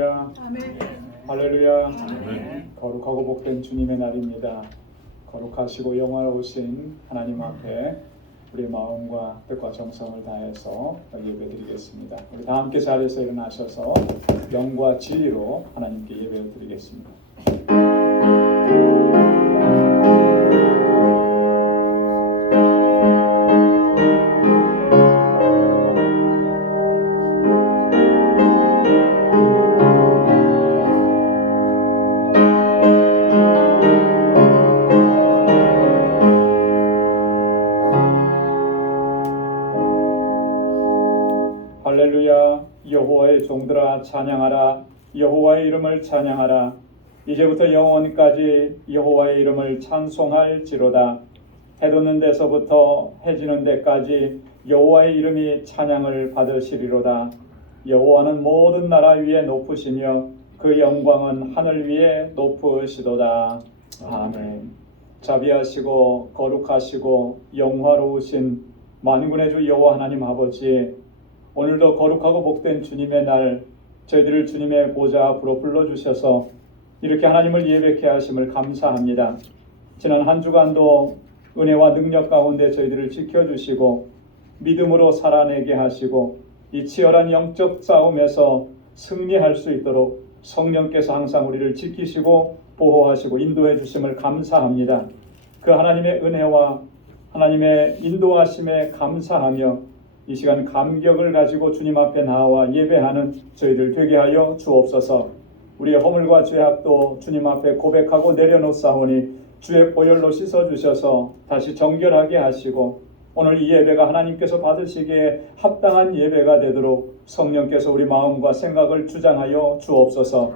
할렐루야. 아멘. 할렐루야. 아멘. 거룩하고 복된 주님의 날입니다. 거룩하시고 영화로우신 하나님 앞에 우리의 마음과 뜻과 정성을 다해서 예배드리겠습니다. 우리 다 함께 자리에서 일어나셔서 영과 진리로 하나님께 예배드리겠습니다. 할렐루야. 여호와의 종들아 찬양하라. 여호와의 이름을 찬양하라. 이제부터 영원까지 여호와의 이름을 찬송할지로다. 해 돋는 데서부터 해 지는 데까지 여호와의 이름이 찬양을 받으시리로다. 여호와는 모든 나라 위에 높으시며 그 영광은 하늘 위에 높으시도다. 아멘. 자비하시고 거룩하시고 영화로우신 만군의 주 여호와 하나님 아버지, 오늘도 거룩하고 복된 주님의 날 저희들을 주님의 보좌 앞으로 불러주셔서 이렇게 하나님을 예배케 하심을 감사합니다. 지난 한 주간도 은혜와 능력 가운데 저희들을 지켜주시고 믿음으로 살아내게 하시고 이 치열한 영적 싸움에서 승리할 수 있도록 성령께서 항상 우리를 지키시고 보호하시고 인도해 주심을 감사합니다. 그 하나님의 은혜와 하나님의 인도하심에 감사하며 이 시간 감격을 가지고 주님 앞에 나와 예배하는 저희들 되게 하여 주옵소서. 우리의 허물과 죄악도 주님 앞에 고백하고 내려놓사오니 주의 보혈로 씻어주셔서 다시 정결하게 하시고 오늘 이 예배가 하나님께서 받으시기에 합당한 예배가 되도록 성령께서 우리 마음과 생각을 주장하여 주옵소서.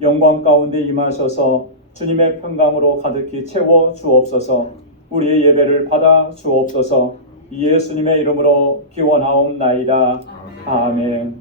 영광 가운데 임하셔서 주님의 평강으로 가득히 채워 주옵소서. 우리의 예배를 받아 주옵소서. 예수님의 이름으로 기원하옵나이다. 아멘.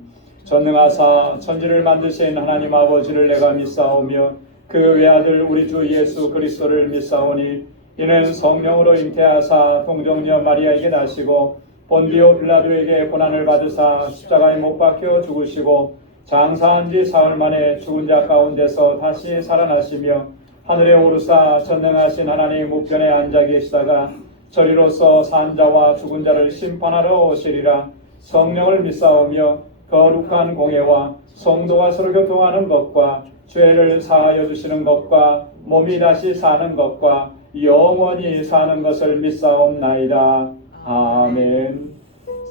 전능하사 천지를 만드신 하나님 아버지를 내가 믿사오며 그 외아들 우리 주 예수 그리스도를 믿사오니 이는 성령으로 잉태하사 동정녀 마리아에게 나시고 본디오 빌라도에게 고난을 받으사 십자가에 못 박혀 죽으시고 장사한 지 사흘 만에 죽은 자 가운데서 다시 살아나시며 하늘에 오르사 전능하신 하나님 우편에 앉아 계시다가 저리로서 산 자와 죽은 자를 심판하러 오시리라. 성령을 믿사오며 거룩한 공예와 성도가 서로 교통하는 것과 죄를 사하여 주시는 것과 몸이 다시 사는 것과 영원히 사는 것을 믿사옵나이다. 아멘.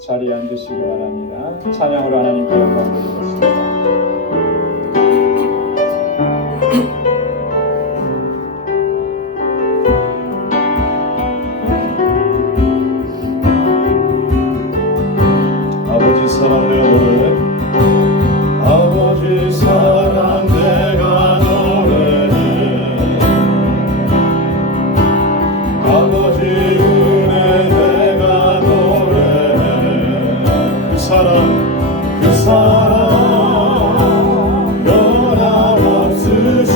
자리에 앉으시기 바랍니다. 찬양으로 하나님께 영광 드리겠습니다. 사랑 내가 노래해. 아버지 사랑 내가 노래해. 아버지 은혜 내가 노래해. 그 사랑 변함없으시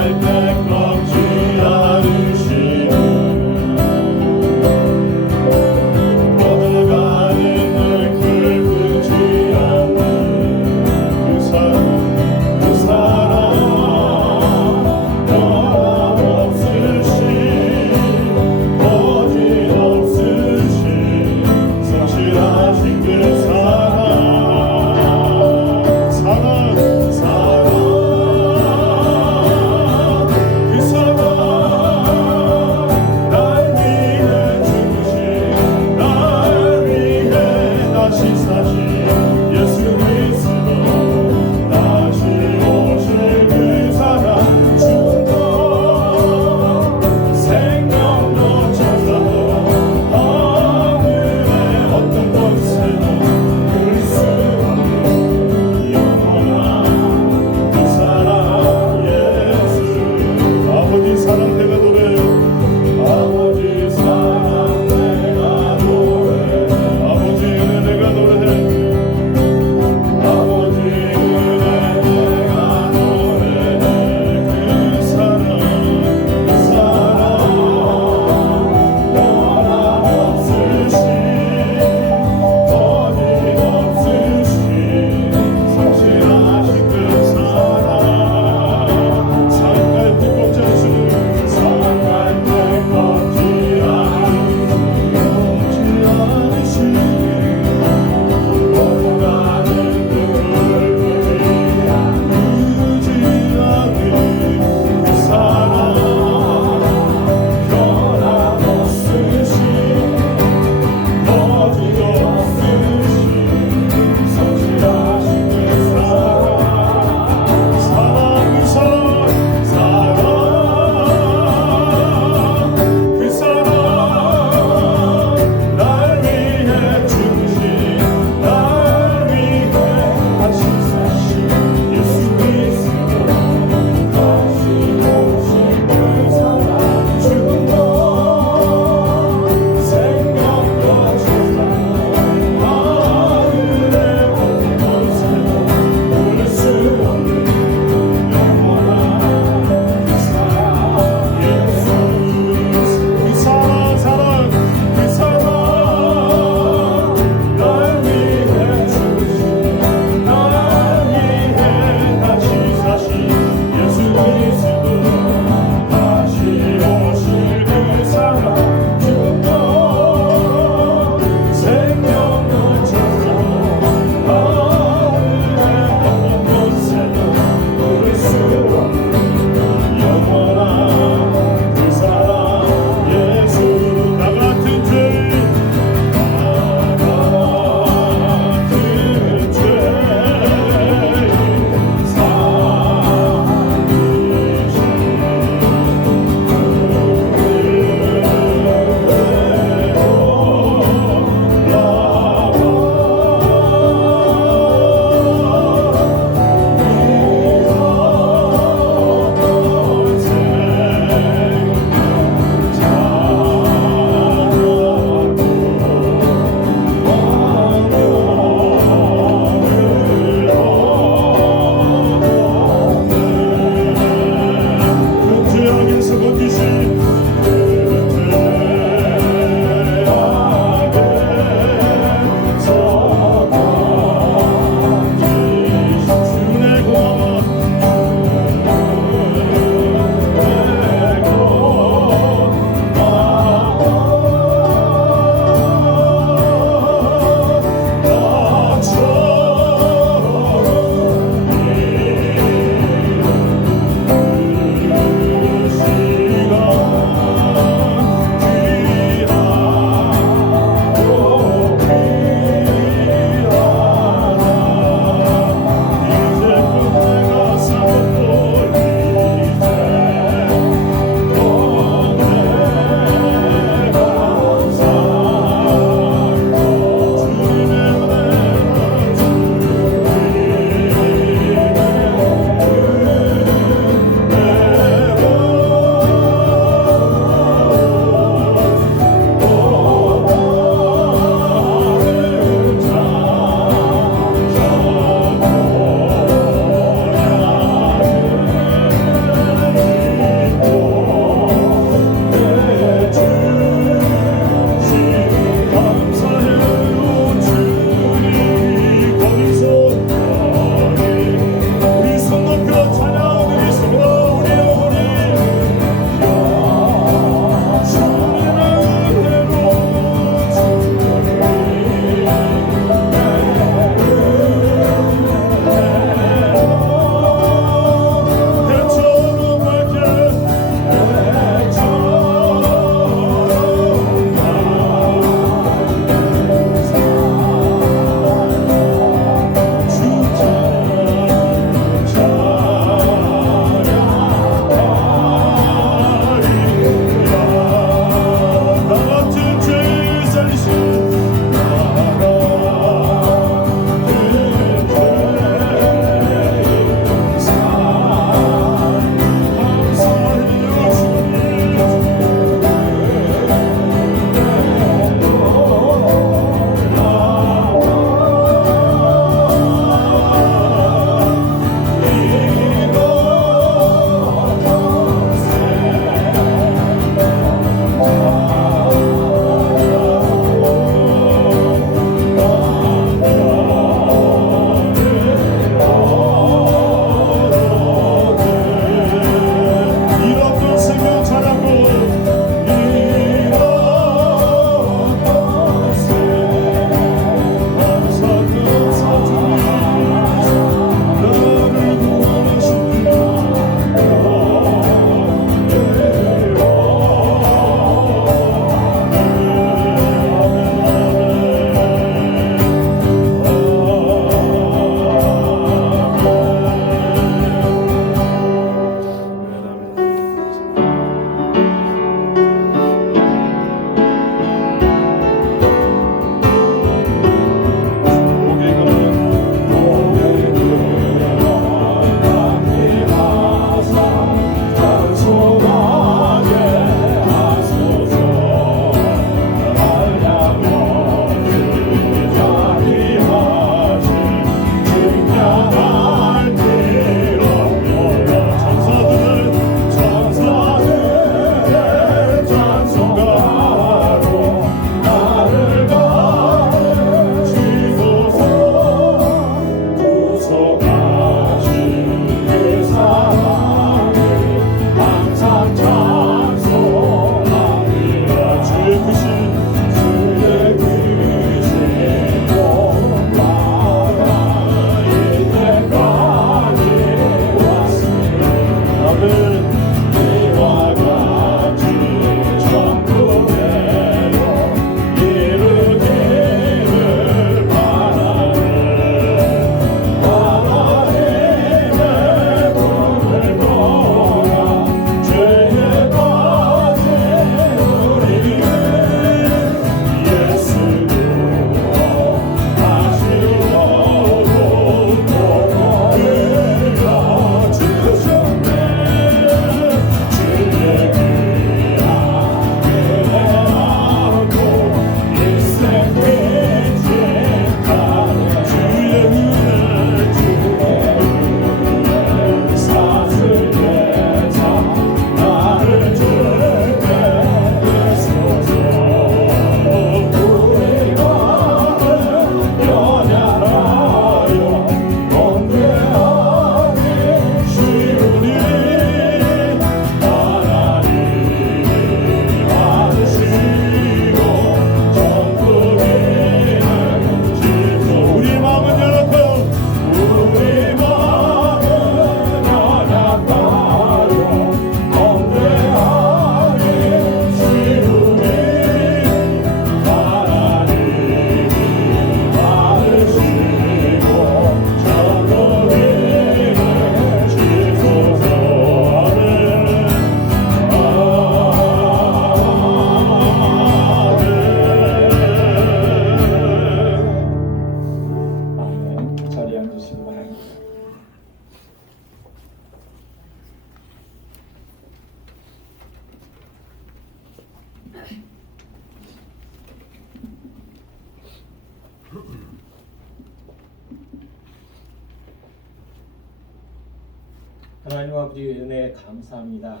하나님 아버지 은혜에 감사합니다.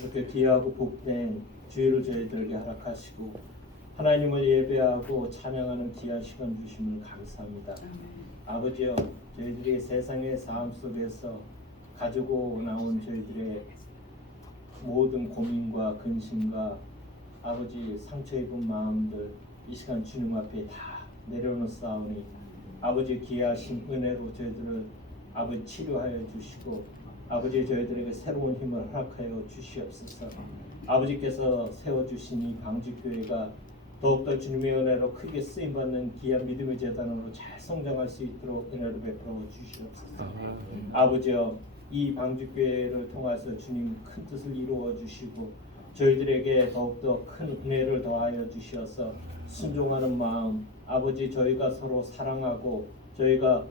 이렇게 귀하고 복된 주일을 저희들에게 허락하시고 하나님을 예배하고 찬양하는 귀한 시간 주심을 감사합니다. 아버지여, 저희들이 세상의 삶 속에서 가지고 나온 저희들의 모든 고민과 근심과 아버지 상처 입은 마음들 이 시간 주님 앞에 다 내려놓사오니 아버지 귀하신 은혜로 저희들을 아버지 치료하여 주시고 아버지 저희들에게 새로운 힘을 허락하여 주시옵소서. 아버지께서 세워주신 이 방주교회가 더욱더 주님의 은혜로 크게 쓰임받는 귀한 믿음의 재단으로 잘 성장할 수 있도록 은혜를 베풀어 주시옵소서. 아버지여, 이 방주교회를 통해서 주님 큰 뜻을 이루어 주시고 저희들에게 더욱더 큰 은혜를 더하여 주시어서 순종하는 마음, 아버지 저희가 서로 사랑하고 저희가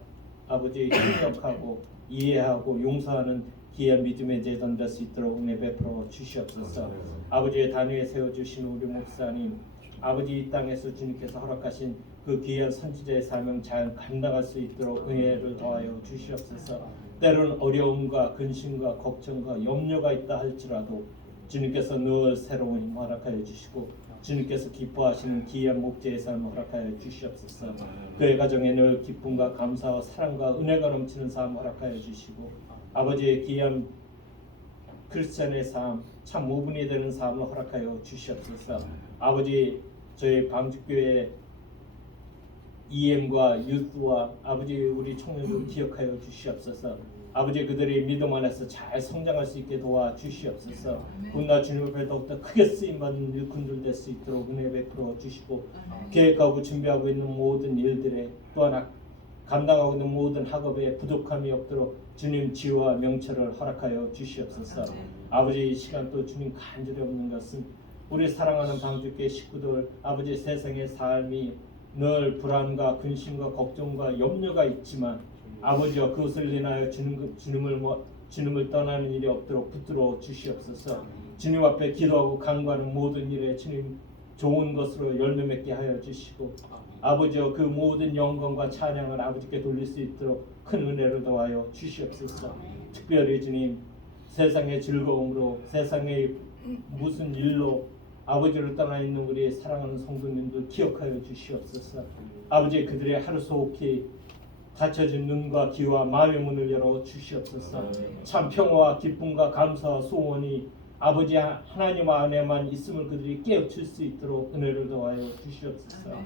아버지 협력하고 이해하고 용서하는 귀한 믿음의 재단 될 수 있도록 은혜 베풀어 주시옵소서. 아버지의 단위에 세워주신 우리 목사님, 아버지 이 땅에서 주님께서 허락하신 그 귀한 선지자의 사명 잘 감당할 수 있도록 은혜를 더하여 주시옵소서. 때로는 어려움과 근심과 걱정과 염려가 있다 할지라도 주님께서 늘 새로운 힘 허락하여 주시고 주님께서 기뻐하시는 귀한 목재의 삶을 허락하여 주시옵소서. 그의 가정에 늘 기쁨과 감사와 사랑과 은혜가 넘치는 삶을 허락하여 주시고 아버지의 귀한 크리스찬의 삶, 참 모분이 되는 삶을 허락하여 주시옵소서. 아버지 저희 방주교회 EM과 유스와 아버지 우리 청년들을 기억하여 주시옵소서. 아버지 그들이 믿음 안에서 잘 성장할 수 있게 도와 주시옵소서. 군나 주님 앞에 더욱더 크게 쓰임받는 일꾼들 될 수 있도록 은혜 베풀어 주시고 계획하고 준비하고 있는 모든 일들에 또한 감당하고 있는 모든 학업에 부족함이 없도록 주님 지혜와 명철을 허락하여 주시옵소서. 아버지 이 시간 또 주님 간절히 없는 것은 우리 사랑하는 방주교회 식구들 아버지 세상의 삶이 늘 불안과 근심과 걱정과 염려가 있지만 아버지여 그것을 인하여 주님을 떠나는 일이 없도록 붙들어 주시옵소서. 주님 앞에 기도하고 간구하는 모든 일에 주님 좋은 것으로 열매 맺게 하여 주시고 아버지여 그 모든 영광과 찬양을 아버지께 돌릴 수 있도록 큰 은혜를 더하여 주시옵소서. 특별히 주님 세상의 즐거움으로 세상의 무슨 일로 아버지를 떠나 있는 우리 사랑하는 성도님들 기억하여 주시옵소서. 아버지 그들의 하루속히 닫혀진 눈과 귀와 마음의 문을 열어 주시옵소서. 참 평화와 기쁨과 감사와 소원이 아버지 하나님 안에만 있음을 그들이 깨우칠 수 있도록 은혜를 더하여 주시옵소서.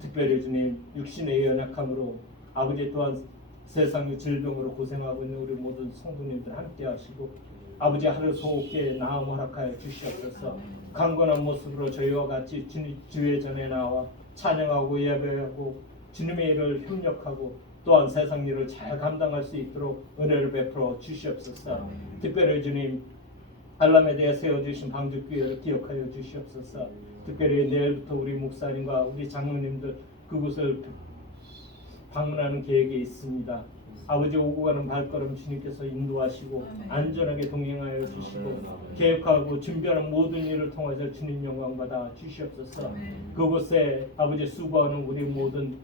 특별히 주님 육신의 연약함으로 아버지 또한 세상의 질병으로 고생하고 있는 우리 모든 성도님들 함께 하시고 아버지 하루 속에 나음 허락하여 주시옵소서. 강건한 모습으로 저희와 같이 주의 전에 나와 찬양하고 예배하고 주님의 일을 협력하고 또한 세상 일을 잘 감당할 수 있도록 은혜를 베풀어 주시옵소서. 특별히 주님 알람에 대해 세워주신 방주교회를 기억하여 주시옵소서. 특별히 내일부터 우리 목사님과 우리 장로님들 그곳을 방문하는 계획이 있습니다. 아버지 오고 가는 발걸음 주님께서 인도하시고 안전하게 동행하여 주시고 계획하고 준비하는 모든 일을 통해서 주님 영광 받아 주시옵소서. 그곳에 아버지 수고하는 우리 모든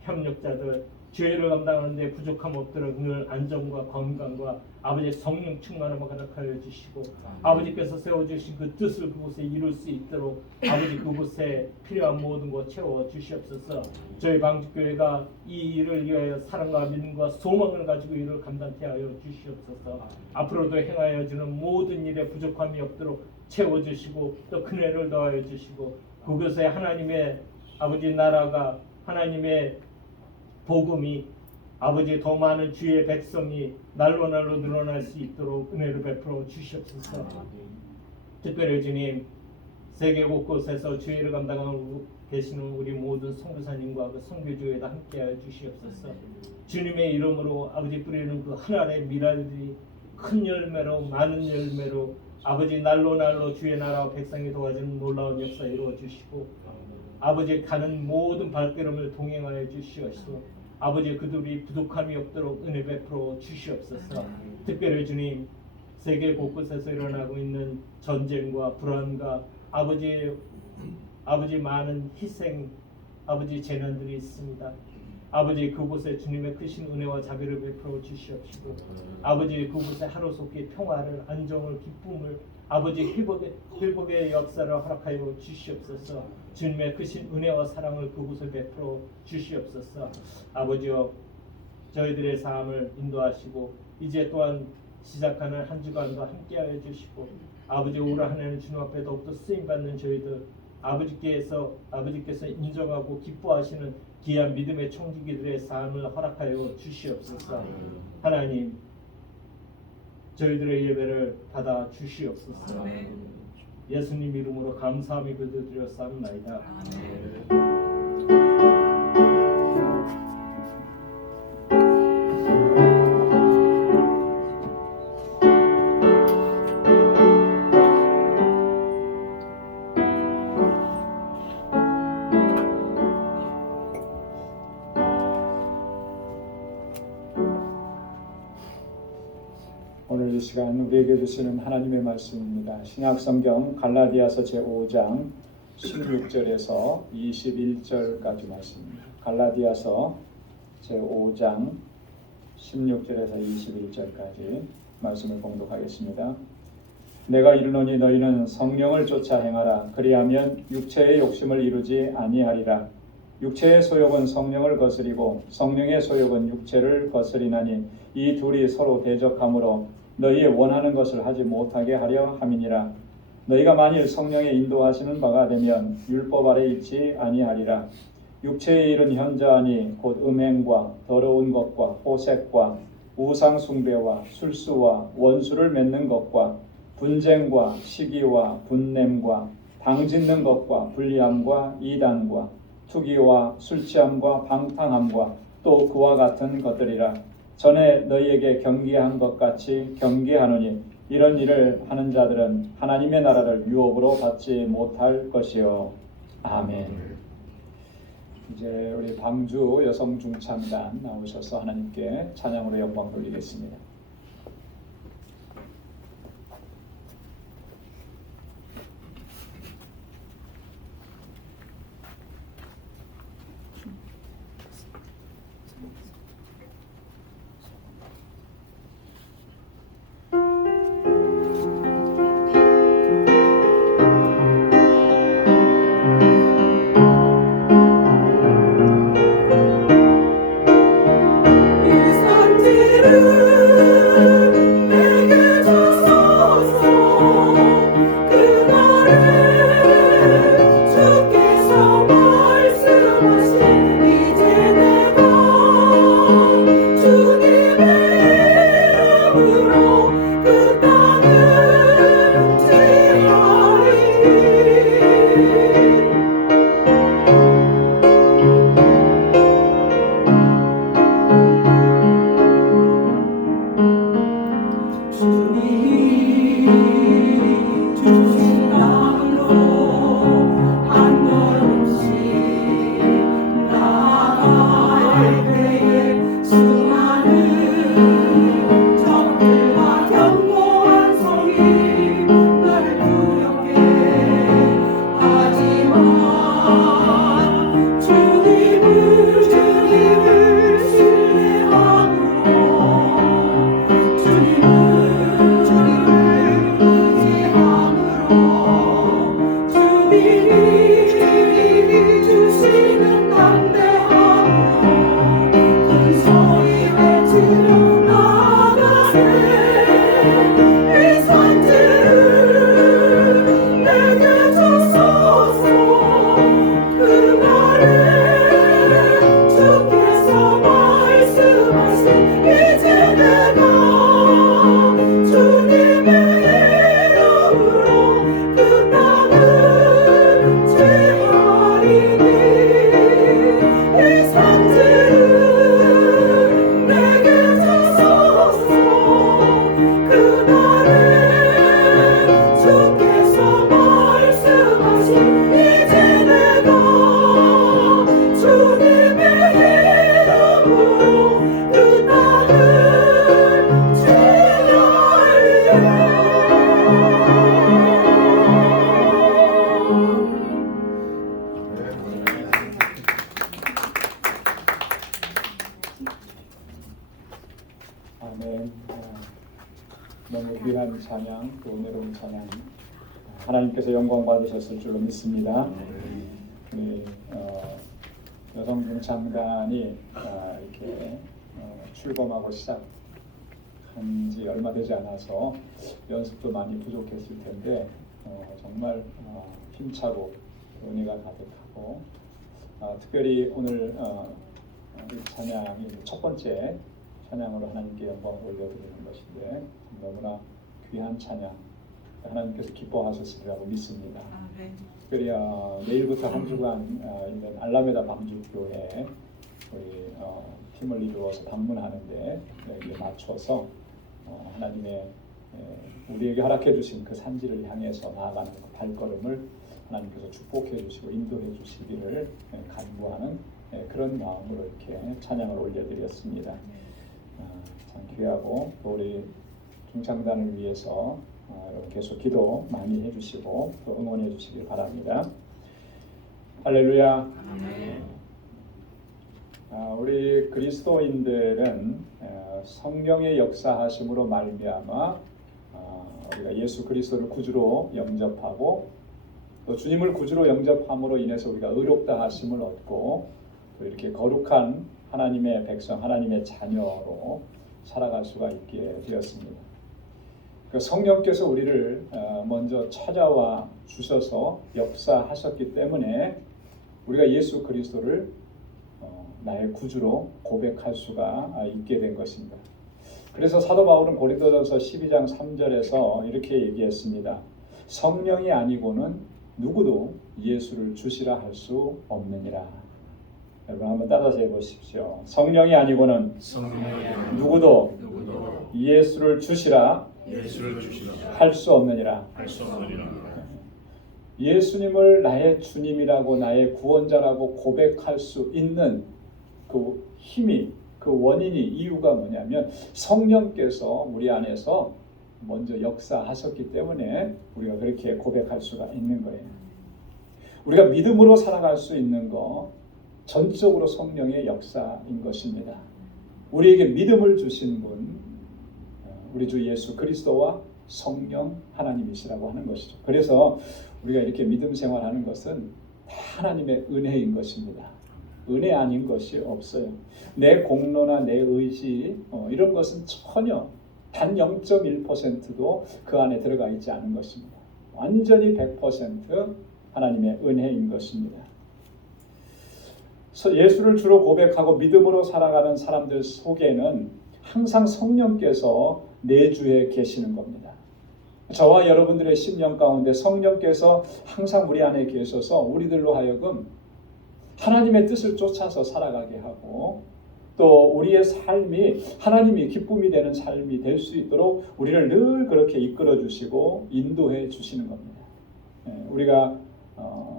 협력자들 죄를 감당하는 데 부족함 없도록 늘 안전과 건강과 아버지의 성령 충만함을 허락하여 주시고 아버지께서 세워주신 그 뜻을 그곳에 이룰 수 있도록 아버지 그곳에 필요한 모든 것 채워 주시옵소서. 저희 방주교회가 이 일을 위하여 사랑과 믿음과 소망을 가지고 일을 감당케 하여 주시옵소서. 앞으로도 행하여 주는 모든 일에 부족함이 없도록 채워주시고 또 은혜를 더하여 주시고 그곳에 하나님의 아버지 나라가 하나님의 복음이 아버지 더 많은 주의 백성이 날로 늘어날 수 있도록 은혜를 베풀어 주시옵소서. 특별히 주님 세계 곳곳에서 주의를 감당하고 계시는 우리 모든 선교사님과 그 선교주에다 함께하여 주시옵소서. 주님의 이름으로 아버지 뿌리는 그 하나의 미랄들이 큰 열매로 많은 열매로 아버지 날로 주의 나라와 백성이 도와주는 놀라운 역사 이루어 주시고 아버지 가는 모든 발걸음을 동행하여 주시옵소서. 아버지 그들이 부족함이 없도록 은혜 베풀어 주시옵소서. 특별히 주님 세계 곳곳에서 일어나고 있는 전쟁과 불안과 아버지 아버지 많은 희생 아버지 재난들이 있습니다. 아버지 그곳에 주님의 크신 은혜와 자비를 베풀어 주시옵시고 아버지 그곳에 하루속히 평화를 안정을 기쁨을 아버지 회복의 역사를 허락하여 주시옵소서. 주님의 크신 은혜와 사랑을 그곳에 베풀어 주시옵소서. 아버지여 저희들의 삶을 인도하시고 이제 또한 시작하는 한 주간도 함께하여 주시고 아버지 올 한해는 주님 앞에 더욱더 쓰임받는 저희들 아버지께서 인정하고 기뻐하시는 귀한 믿음의 청지기들의 삶을 허락하여 주시옵소서. 하나님 저희들의 예배를 받아 주시옵소서. 예수님 이름으로 감사함이 기도드려 싸움나이다. 오늘 이 시간 우리에게 주시는 하나님의 말씀입니다. 신약성경 갈라디아서 제5장 16절에서 21절까지 말씀입니다. 갈라디아서 제5장 16절에서 21절까지 말씀을 봉독하겠습니다. 내가 이르노니 너희는 성령을 쫓아 행하라. 그리하면 육체의 욕심을 이루지 아니하리라. 육체의 소욕은 성령을 거스리고 성령의 소욕은 육체를 거스리나니 이 둘이 서로 대적하므로 너희의 원하는 것을 하지 못하게 하려 함이니라. 너희가 만일 성령의 인도하시는 바가 되면 율법 아래 있지 아니하리라. 육체의 일은 현저하니 곧 음행과 더러운 것과 호색과 우상 숭배와 술수와 원수를 맺는 것과 분쟁과 시기와 분냄과 당짓는 것과 불리함과 이단과 투기와 술취함과 방탕함과 또 그와 같은 것들이라. 전에 너희에게 경계한 것 같이 경계하노니 이런 일을 하는 자들은 하나님의 나라를 유업으로 받지 못할 것이요. 아멘. 이제 우리 방주 여성 중창단 나오셔서 하나님께 찬양으로 영광 돌리겠습니다. 이 산들은 찬양, 또 은혜로운 찬양 하나님께서 영광 받으셨을 줄로 믿습니다. 우리 여성 중창단이 이렇게 출범하고 시작한 지 얼마 되지 않아서 연습도 많이 부족했을 텐데 정말 힘차고 은혜가 가득하고 특별히 오늘 이 찬양이 첫 번째 찬양으로 하나님께 영광을 올려드리는 것인데 너무나 귀한 찬양 하나님께서 기뻐하셨으리라고 믿습니다. 특별히 내일부터 한 주간 있는 알라메다 방주교회 우리 팀을 이루어서 방문하는데 여기에 맞춰서 하나님의 우리에게 허락해 주신 그 산지를 향해서 나아가는 그 발걸음을 하나님께서 축복해 주시고 인도해 주시기를 간구하는 그런 마음으로 이렇게 찬양을 올려드렸습니다. 참 귀하고 또 우리 중창단을 위해서 계속 기도 많이 해주시고 또 응원해 주시길 바랍니다. 할렐루야. 우리 그리스도인들은 성령의 역사하심으로 말미암아 우리가 예수 그리스도를 구주로 영접하고 또 주님을 구주로 영접함으로 인해서 우리가 의롭다 하심을 얻고 또 이렇게 거룩한 하나님의 백성, 하나님의 자녀로 살아갈 수가 있게 되었습니다. 그 성령께서 우리를 먼저 찾아와 주셔서 역사하셨기 때문에 우리가 예수 그리스도를 나의 구주로 고백할 수가 있게 된 것입니다. 그래서 사도 바울은 고린도전서 12장 3절에서 이렇게 얘기했습니다. 성령이 아니고는 누구도 예수를 주시라 할 수 없느니라. 여러분 한번 따라서 해보십시오. 성령이 아니고는 누구도 예수를 주시라 할 수 없느니라. 예수님을 나의 주님이라고 나의 구원자라고 고백할 수 있는 그 힘이 그 원인이 이유가 뭐냐면 성령께서 우리 안에서 먼저 역사하셨기 때문에 우리가 그렇게 고백할 수가 있는 거예요. 우리가 믿음으로 살아갈 수 있는 거 전적으로 성령의 역사인 것입니다. 우리에게 믿음을 주신 분 우리 주 예수 그리스도와 성령 하나님이시라고 하는 것이죠. 그래서 우리가 이렇게 믿음 생활하는 것은 다 하나님의 은혜인 것입니다. 은혜 아닌 것이 없어요. 내 공로나 내 의지 이런 것은 전혀 단 0.1%도 그 안에 들어가 있지 않은 것입니다. 완전히 100% 하나님의 은혜인 것입니다. 예수를 주로 고백하고 믿음으로 살아가는 사람들 속에는 항상 성령께서 내주에 계시는 겁니다. 저와 여러분들의 심령 가운데 성령께서 항상 우리 안에 계셔서 우리들로 하여금 하나님의 뜻을 쫓아서 살아가게 하고 또 우리의 삶이 하나님이 기쁨이 되는 삶이 될 수 있도록 우리를 늘 그렇게 이끌어 주시고 인도해 주시는 겁니다. 우리가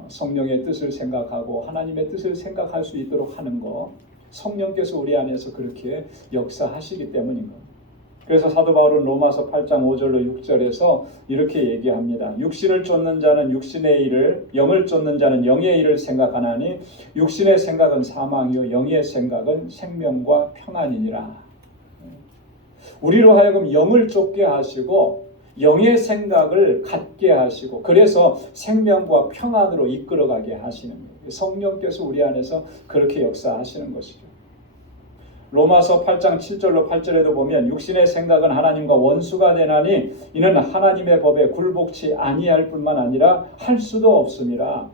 성령의 뜻을 생각하고 하나님의 뜻을 생각할 수 있도록 하는 것 성령께서 우리 안에서 그렇게 역사하시기 때문인 겁니다. 그래서 사도 바울은 로마서 8장 5절로 6절에서 이렇게 얘기합니다. 육신을 쫓는 자는 육신의 일을, 영을 쫓는 자는 영의 일을 생각하나니 육신의 생각은 사망이요 영의 생각은 생명과 평안이니라. 우리로 하여금 영을 쫓게 하시고 영의 생각을 갖게 하시고 그래서 생명과 평안으로 이끌어가게 하시는 거예요. 성령께서 우리 안에서 그렇게 역사하시는 것이죠. 로마서 8장 7절로 8절에도 보면 육신의 생각은 하나님과 원수가 되나니 이는 하나님의 법에 굴복치 아니할 뿐만 아니라 할 수도 없음이라.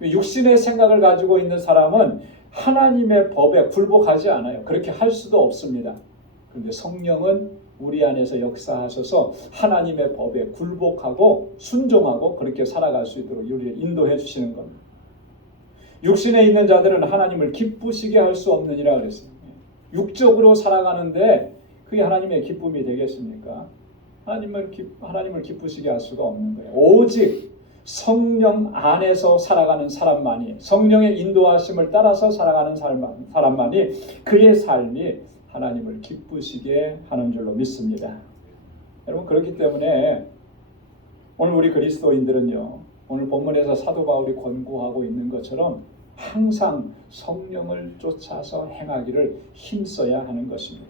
육신의 생각을 가지고 있는 사람은 하나님의 법에 굴복하지 않아요. 그렇게 할 수도 없습니다. 그런데 성령은 우리 안에서 역사하셔서 하나님의 법에 굴복하고 순종하고 그렇게 살아갈 수 있도록 우리를 인도해 주시는 겁니다. 육신에 있는 자들은 하나님을 기쁘시게 할 수 없느니라 그랬어요. 육적으로 살아가는데 그게 하나님의 기쁨이 되겠습니까? 하나님을 기쁘시게 할 수가 없는 거예요. 오직 성령 안에서 살아가는 사람만이 성령의 인도하심을 따라서 살아가는 사람만이 그의 삶이 하나님을 기쁘시게 하는 줄로 믿습니다. 여러분 그렇기 때문에 오늘 우리 그리스도인들은요. 오늘 본문에서 사도 바울이 권고하고 있는 것처럼 항상 성령을 쫓아서 행하기를 힘써야 하는 것입니다.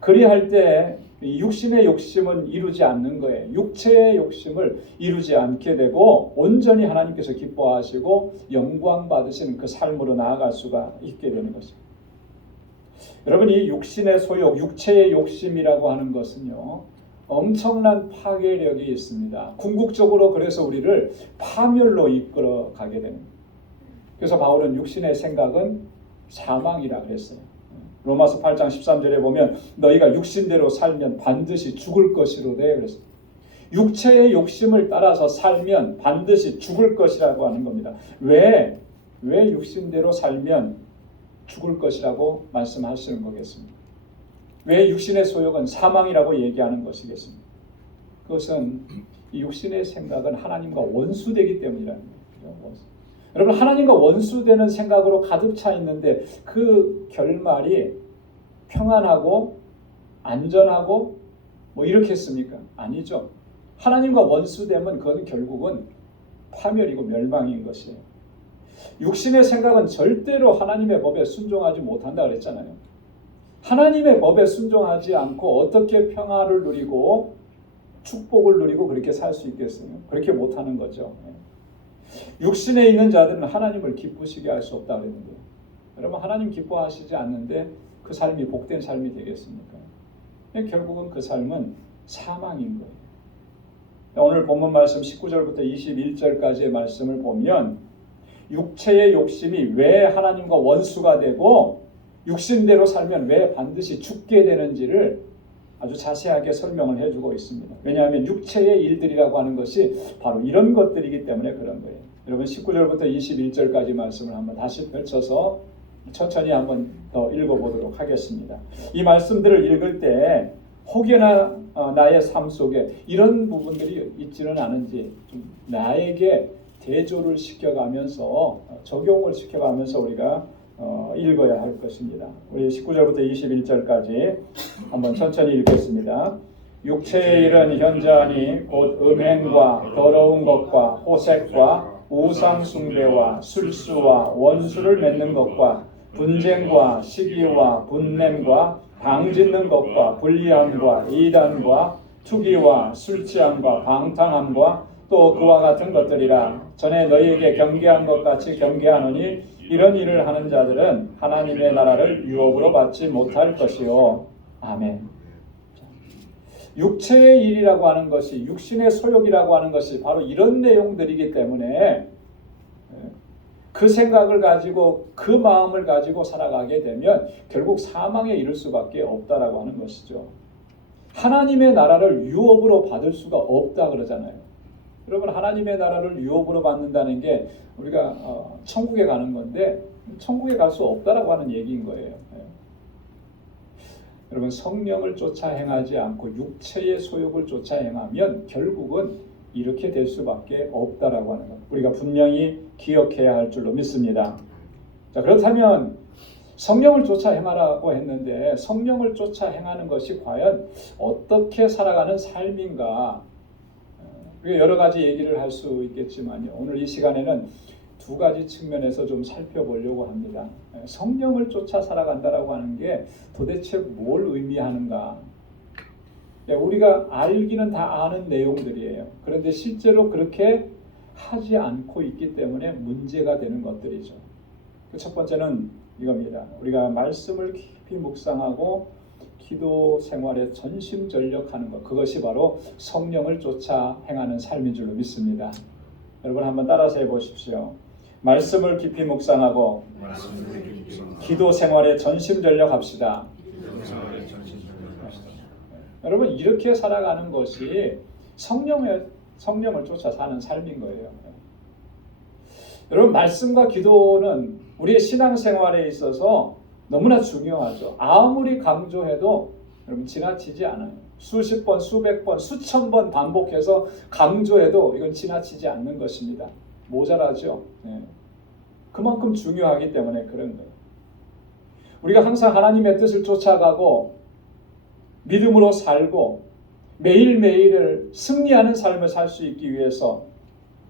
그리할 때 이 육신의 욕심은 이루지 않는 거예요. 육체의 욕심을 이루지 않게 되고 온전히 하나님께서 기뻐하시고 영광 받으시는 그 삶으로 나아갈 수가 있게 되는 것입니다. 여러분, 이 육신의 소욕, 육체의 욕심이라고 하는 것은요, 엄청난 파괴력이 있습니다. 궁극적으로 그래서 우리를 파멸로 이끌어 가게 됩니다. 그래서 바울은 육신의 생각은 사망이라 그랬어요. 로마서 8장 13절에 보면 너희가 육신대로 살면 반드시 죽을 것이로되 그랬어요. 육체의 욕심을 따라서 살면 반드시 죽을 것이라고 하는 겁니다. 왜 육신대로 살면 죽을 것이라고 말씀하시는 거겠습니까? 왜 육신의 소욕은 사망이라고 얘기하는 것이겠습니까? 그것은 이 육신의 생각은 하나님과 원수되기 때문이라는 거예요. 원수. 여러분, 하나님과 원수되는 생각으로 가득 차 있는데 그 결말이 평안하고 안전하고 뭐 이렇겠습니까? 아니죠. 하나님과 원수되면 그것은 결국은 파멸이고 멸망인 것이에요. 육신의 생각은 절대로 하나님의 법에 순종하지 못한다 그랬잖아요. 하나님의 법에 순종하지 않고 어떻게 평화를 누리고 축복을 누리고 그렇게 살 수 있겠어요? 그렇게 못하는 거죠. 육신에 있는 자들은 하나님을 기쁘시게 할 수 없다 그랬는데, 여러분, 하나님 기뻐하시지 않는데 그 삶이 복된 삶이 되겠습니까? 결국은 그 삶은 사망인 거예요. 오늘 본문 말씀 19절부터 21절까지의 말씀을 보면 육체의 욕심이 왜 하나님과 원수가 되고 육신대로 살면 왜 반드시 죽게 되는지를 아주 자세하게 설명을 해주고 있습니다. 왜냐하면 육체의 일들이라고 하는 것이 바로 이런 것들이기 때문에 그런 거예요. 여러분, 19절부터 21절까지 말씀을 한번 다시 펼쳐서 천천히 한번 더 읽어보도록 하겠습니다. 이 말씀들을 읽을 때 혹여나 나의 삶 속에 이런 부분들이 있지는 않은지 좀 나에게 대조를 시켜가면서 적용을 시켜가면서 우리가 읽어야 할 것입니다. 우리 19절부터 21절까지 한번 천천히 읽겠습니다. 육체의 일은 현저하니 곧 음행과 더러운 것과 호색과 우상 숭배와 술수와 원수를 맺는 것과 분쟁과 시기와 분냄과 방짓는 것과 불리함과 이단과 투기와 술취함과 방탕함과 또 그와 같은 것들이라. 전에 너희에게 경계한 것 같이 경계하노니 이런 일을 하는 자들은 하나님의 나라를 유업으로 받지 못할 것이요. 아멘. 육체의 일이라고 하는 것이, 육신의 소욕이라고 하는 것이 바로 이런 내용들이기 때문에 그 생각을 가지고 그 마음을 가지고 살아가게 되면 결국 사망에 이를 수밖에 없다라고 하는 것이죠. 하나님의 나라를 유업으로 받을 수가 없다 그러잖아요. 여러분, 하나님의 나라를 유업으로 받는다는 게 우리가 천국에 가는 건데 천국에 갈 수 없다라고 하는 얘기인 거예요. 여러분, 성령을 쫓아 행하지 않고 육체의 소욕을 쫓아 행하면 결국은 이렇게 될 수밖에 없다라고 하는 것, 우리가 분명히 기억해야 할 줄로 믿습니다. 자, 그렇다면 성령을 쫓아 행하라고 했는데 성령을 쫓아 행하는 것이 과연 어떻게 살아가는 삶인가? 여러 가지 얘기를 할 수 있겠지만요, 오늘 이 시간에는 두 가지 측면에서 좀 살펴보려고 합니다. 성령을 쫓아 살아간다라고 하는 게 도대체 뭘 의미하는가? 우리가 알기는 다 아는 내용들이에요. 그런데 실제로 그렇게 하지 않고 있기 때문에 문제가 되는 것들이죠. 첫 번째는 이겁니다. 우리가 말씀을 깊이 묵상하고 기도 생활에 전심전력하는 것, 그것이 바로 성령을 쫓아 행하는 삶인 줄로 믿습니다. 여러분, 한번 따라서 해보십시오. 말씀을 깊이 묵상하고 기도 생활에 전심전력합시다. 여러분, 이렇게 살아가는 것이 성령을 쫓아 사는 삶인 거예요. 여러분, 말씀과 기도는 우리의 신앙생활에 있어서 너무나 중요하죠. 아무리 강조해도 여러분 지나치지 않아요. 수십 번, 수백 번, 수천 번 반복해서 강조해도 이건 지나치지 않는 것입니다. 모자라죠. 그만큼 중요하기 때문에 그런 거예요. 우리가 항상 하나님의 뜻을 쫓아가고 믿음으로 살고 매일매일을 승리하는 삶을 살 수 있기 위해서,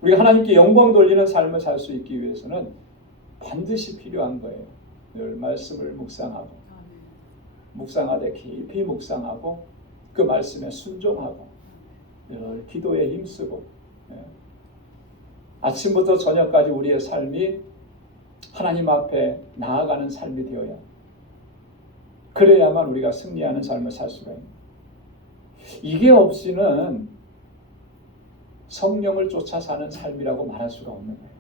우리가 하나님께 영광 돌리는 삶을 살 수 있기 위해서는 반드시 필요한 거예요. 늘 말씀을 묵상하고 묵상하되 깊이 묵상하고 그 말씀에 순종하고 늘 기도에 힘쓰고 아침부터 저녁까지 우리의 삶이 하나님 앞에 나아가는 삶이 되어야 그래야만 우리가 승리하는 삶을 살 수가 있습니다. 이게 없이는 성령을 쫓아 사는 삶이라고 말할 수가 없는 거예요.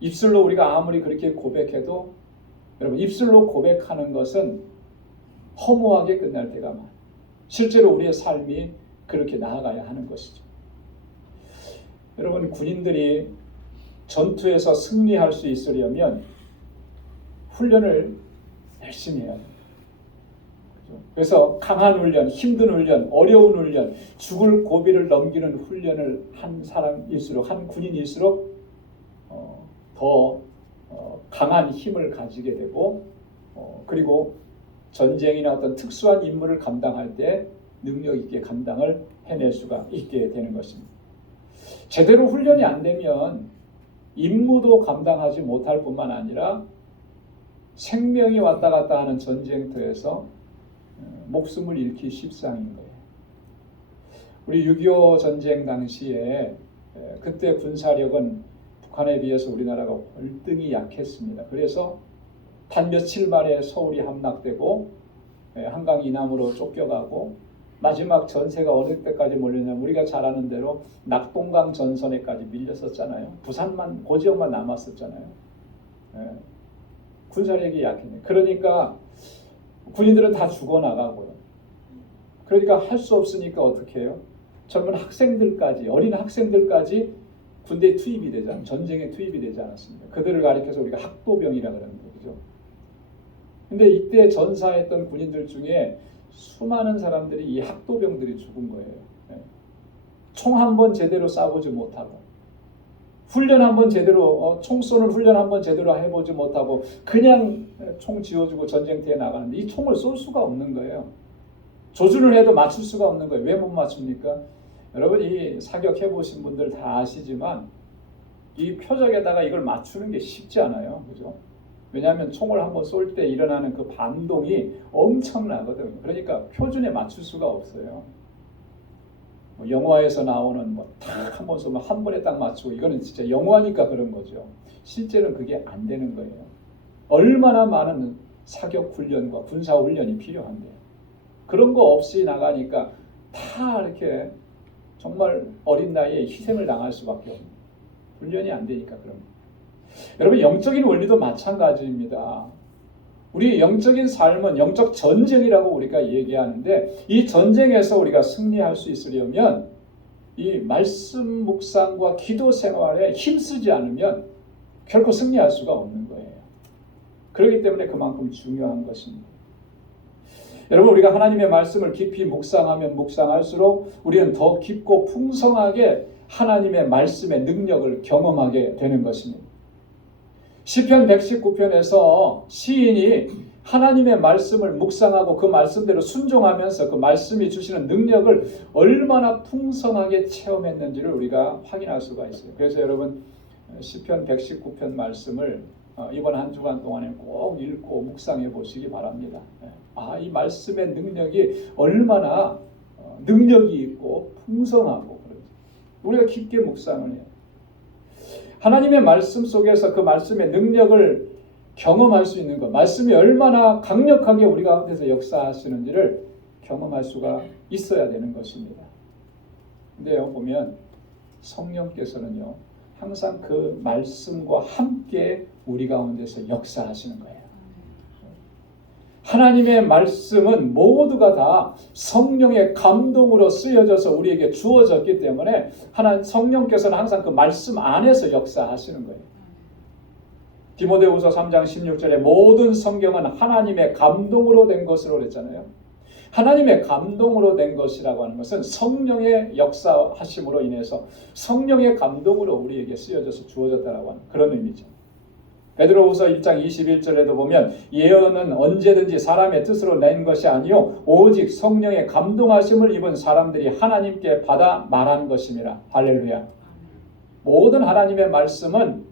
입술로 우리가 아무리 그렇게 고백해도 여러분 입술로 고백하는 것은 허무하게 끝날 때가 많아요. 실제로 우리의 삶이 그렇게 나아가야 하는 것이죠. 여러분 군인들이 전투에서 승리할 수 있으려면 훈련을 열심히 해야 돼요. 그래서 강한 훈련, 힘든 훈련, 어려운 훈련, 죽을 고비를 넘기는 훈련을 한 사람일수록, 한 군인일수록 더 강한 힘을 가지게 되고 그리고 전쟁이나 어떤 특수한 임무를 감당할 때 능력 있게 감당을 해낼 수가 있게 되는 것입니다. 제대로 훈련이 안 되면 임무도 감당하지 못할 뿐만 아니라 생명이 왔다 갔다 하는 전쟁터에서 목숨을 잃기 십상인 거예요. 우리 6.25 전쟁 당시에 그때 군사력은 북한에 비해서 우리나라가 월등히 약했습니다. 그래서 단 며칠 만에 서울이 함락되고 한강 이남으로 쫓겨가고 마지막 전세가 어느 때까지 몰렸냐면 우리가 잘 아는 대로 낙동강 전선에까지 밀렸었잖아요. 부산만 그 지역만 남았었잖아요. 군사력이 약했네. 그러니까 군인들은 다 죽어나가고요. 그러니까 할 수 없으니까 어떻게 해요? 젊은 학생들까지, 어린 학생들까지 군대에 투입이 되지 전쟁에 투입이 되지 않았습니다. 그들을 가리켜서 우리가 학도병이라 그러는 거죠. 근데 이때 전사했던 군인들 중에 수많은 사람들이 이 학도병들이 죽은 거예요. 총 한 번 제대로 쏴보지 못하고 훈련 한번 제대로 총 쏘는 훈련 한번 제대로 해보지 못하고 그냥 총 지어주고 전쟁터에 나가는데 이 총을 쏠 수가 없는 거예요. 조준을 해도 맞출 수가 없는 거예요. 왜 못 맞춥니까? 여러분 이 사격해 보신 분들 다 아시지만 이 표적에다가 이걸 맞추는 게 쉽지 않아요. 그죠? 왜냐하면 총을 한번 쏠 때 일어나는 그 반동이 엄청나거든요. 그러니까 표준에 맞출 수가 없어요. 영화에서 나오는 딱 한 번 쏘면 한 번에 딱 맞추고 이거는 진짜 영화니까 그런 거죠. 실제로는 그게 안 되는 거예요. 얼마나 많은 사격 훈련과 군사 훈련이 필요한데요. 그런 거 없이 나가니까 다 이렇게 정말 어린 나이에 희생을 당할 수밖에 없는 훈련이 안 되니까 그런 거예요. 여러분 영적인 원리도 마찬가지입니다. 우리 영적인 삶은 영적 전쟁이라고 우리가 얘기하는데 이 전쟁에서 우리가 승리할 수 있으려면 이 말씀 묵상과 기도 생활에 힘쓰지 않으면 결코 승리할 수가 없는 거예요. 그렇기 때문에 그만큼 중요한 것입니다. 여러분 우리가 하나님의 말씀을 깊이 묵상하면 묵상할수록 우리는 더 깊고 풍성하게 하나님의 말씀의 능력을 경험하게 되는 것입니다. 시편 119편에서 시인이 하나님의 말씀을 묵상하고 그 말씀대로 순종하면서 그 말씀이 주시는 능력을 얼마나 풍성하게 체험했는지를 우리가 확인할 수가 있어요. 그래서 여러분 시편 119편 말씀을 이번 한 주간 동안에 꼭 읽고 묵상해 보시기 바랍니다. 이 말씀의 능력이 얼마나 능력이 있고 풍성하고 그런지 우리가 깊게 묵상을 해요. 하나님의 말씀 속에서 그 말씀의 능력을 경험할 수 있는 것, 말씀이 얼마나 강력하게 우리 가운데서 역사하시는지를 경험할 수가 있어야 되는 것입니다. 근데요, 보면 성령께서는요, 항상 그 말씀과 함께 우리 가운데서 역사하시는 거예요. 하나님의 말씀은 모두가 다 성령의 감동으로 쓰여져서 우리에게 주어졌기 때문에 성령께서는 항상 그 말씀 안에서 역사하시는 거예요. 디모데후서 3장 16절에 모든 성경은 하나님의 감동으로 된 것으로 그랬잖아요. 하나님의 감동으로 된 것이라고 하는 것은 성령의 역사하심으로 인해서 성령의 감동으로 우리에게 쓰여져서 주어졌다라고 하는 그런 의미죠. 베드로후서 1장 21절에도 보면 예언은 언제든지 사람의 뜻으로 낸 것이 아니요 오직 성령의 감동하심을 입은 사람들이 하나님께 받아 말한 것임이라. 할렐루야. 모든 하나님의 말씀은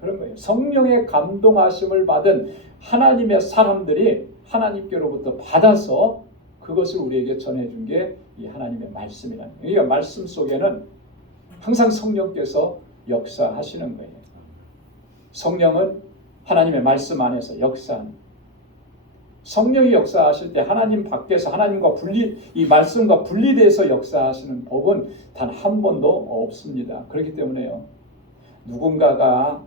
그런 거예요. 성령의 감동하심을 받은 하나님의 사람들이 하나님께로부터 받아서 그것을 우리에게 전해준 게 이 하나님의 말씀이라는 거예요. 그러니까 말씀 속에는 항상 성령께서 역사하시는 거예요. 성령은 하나님의 말씀 안에서 역사하는 거예요. 성령이 역사하실 때 하나님 밖에서 하나님과 이 말씀과 분리돼서 역사하시는 법은 단 한 번도 없습니다. 그렇기 때문에요. 누군가가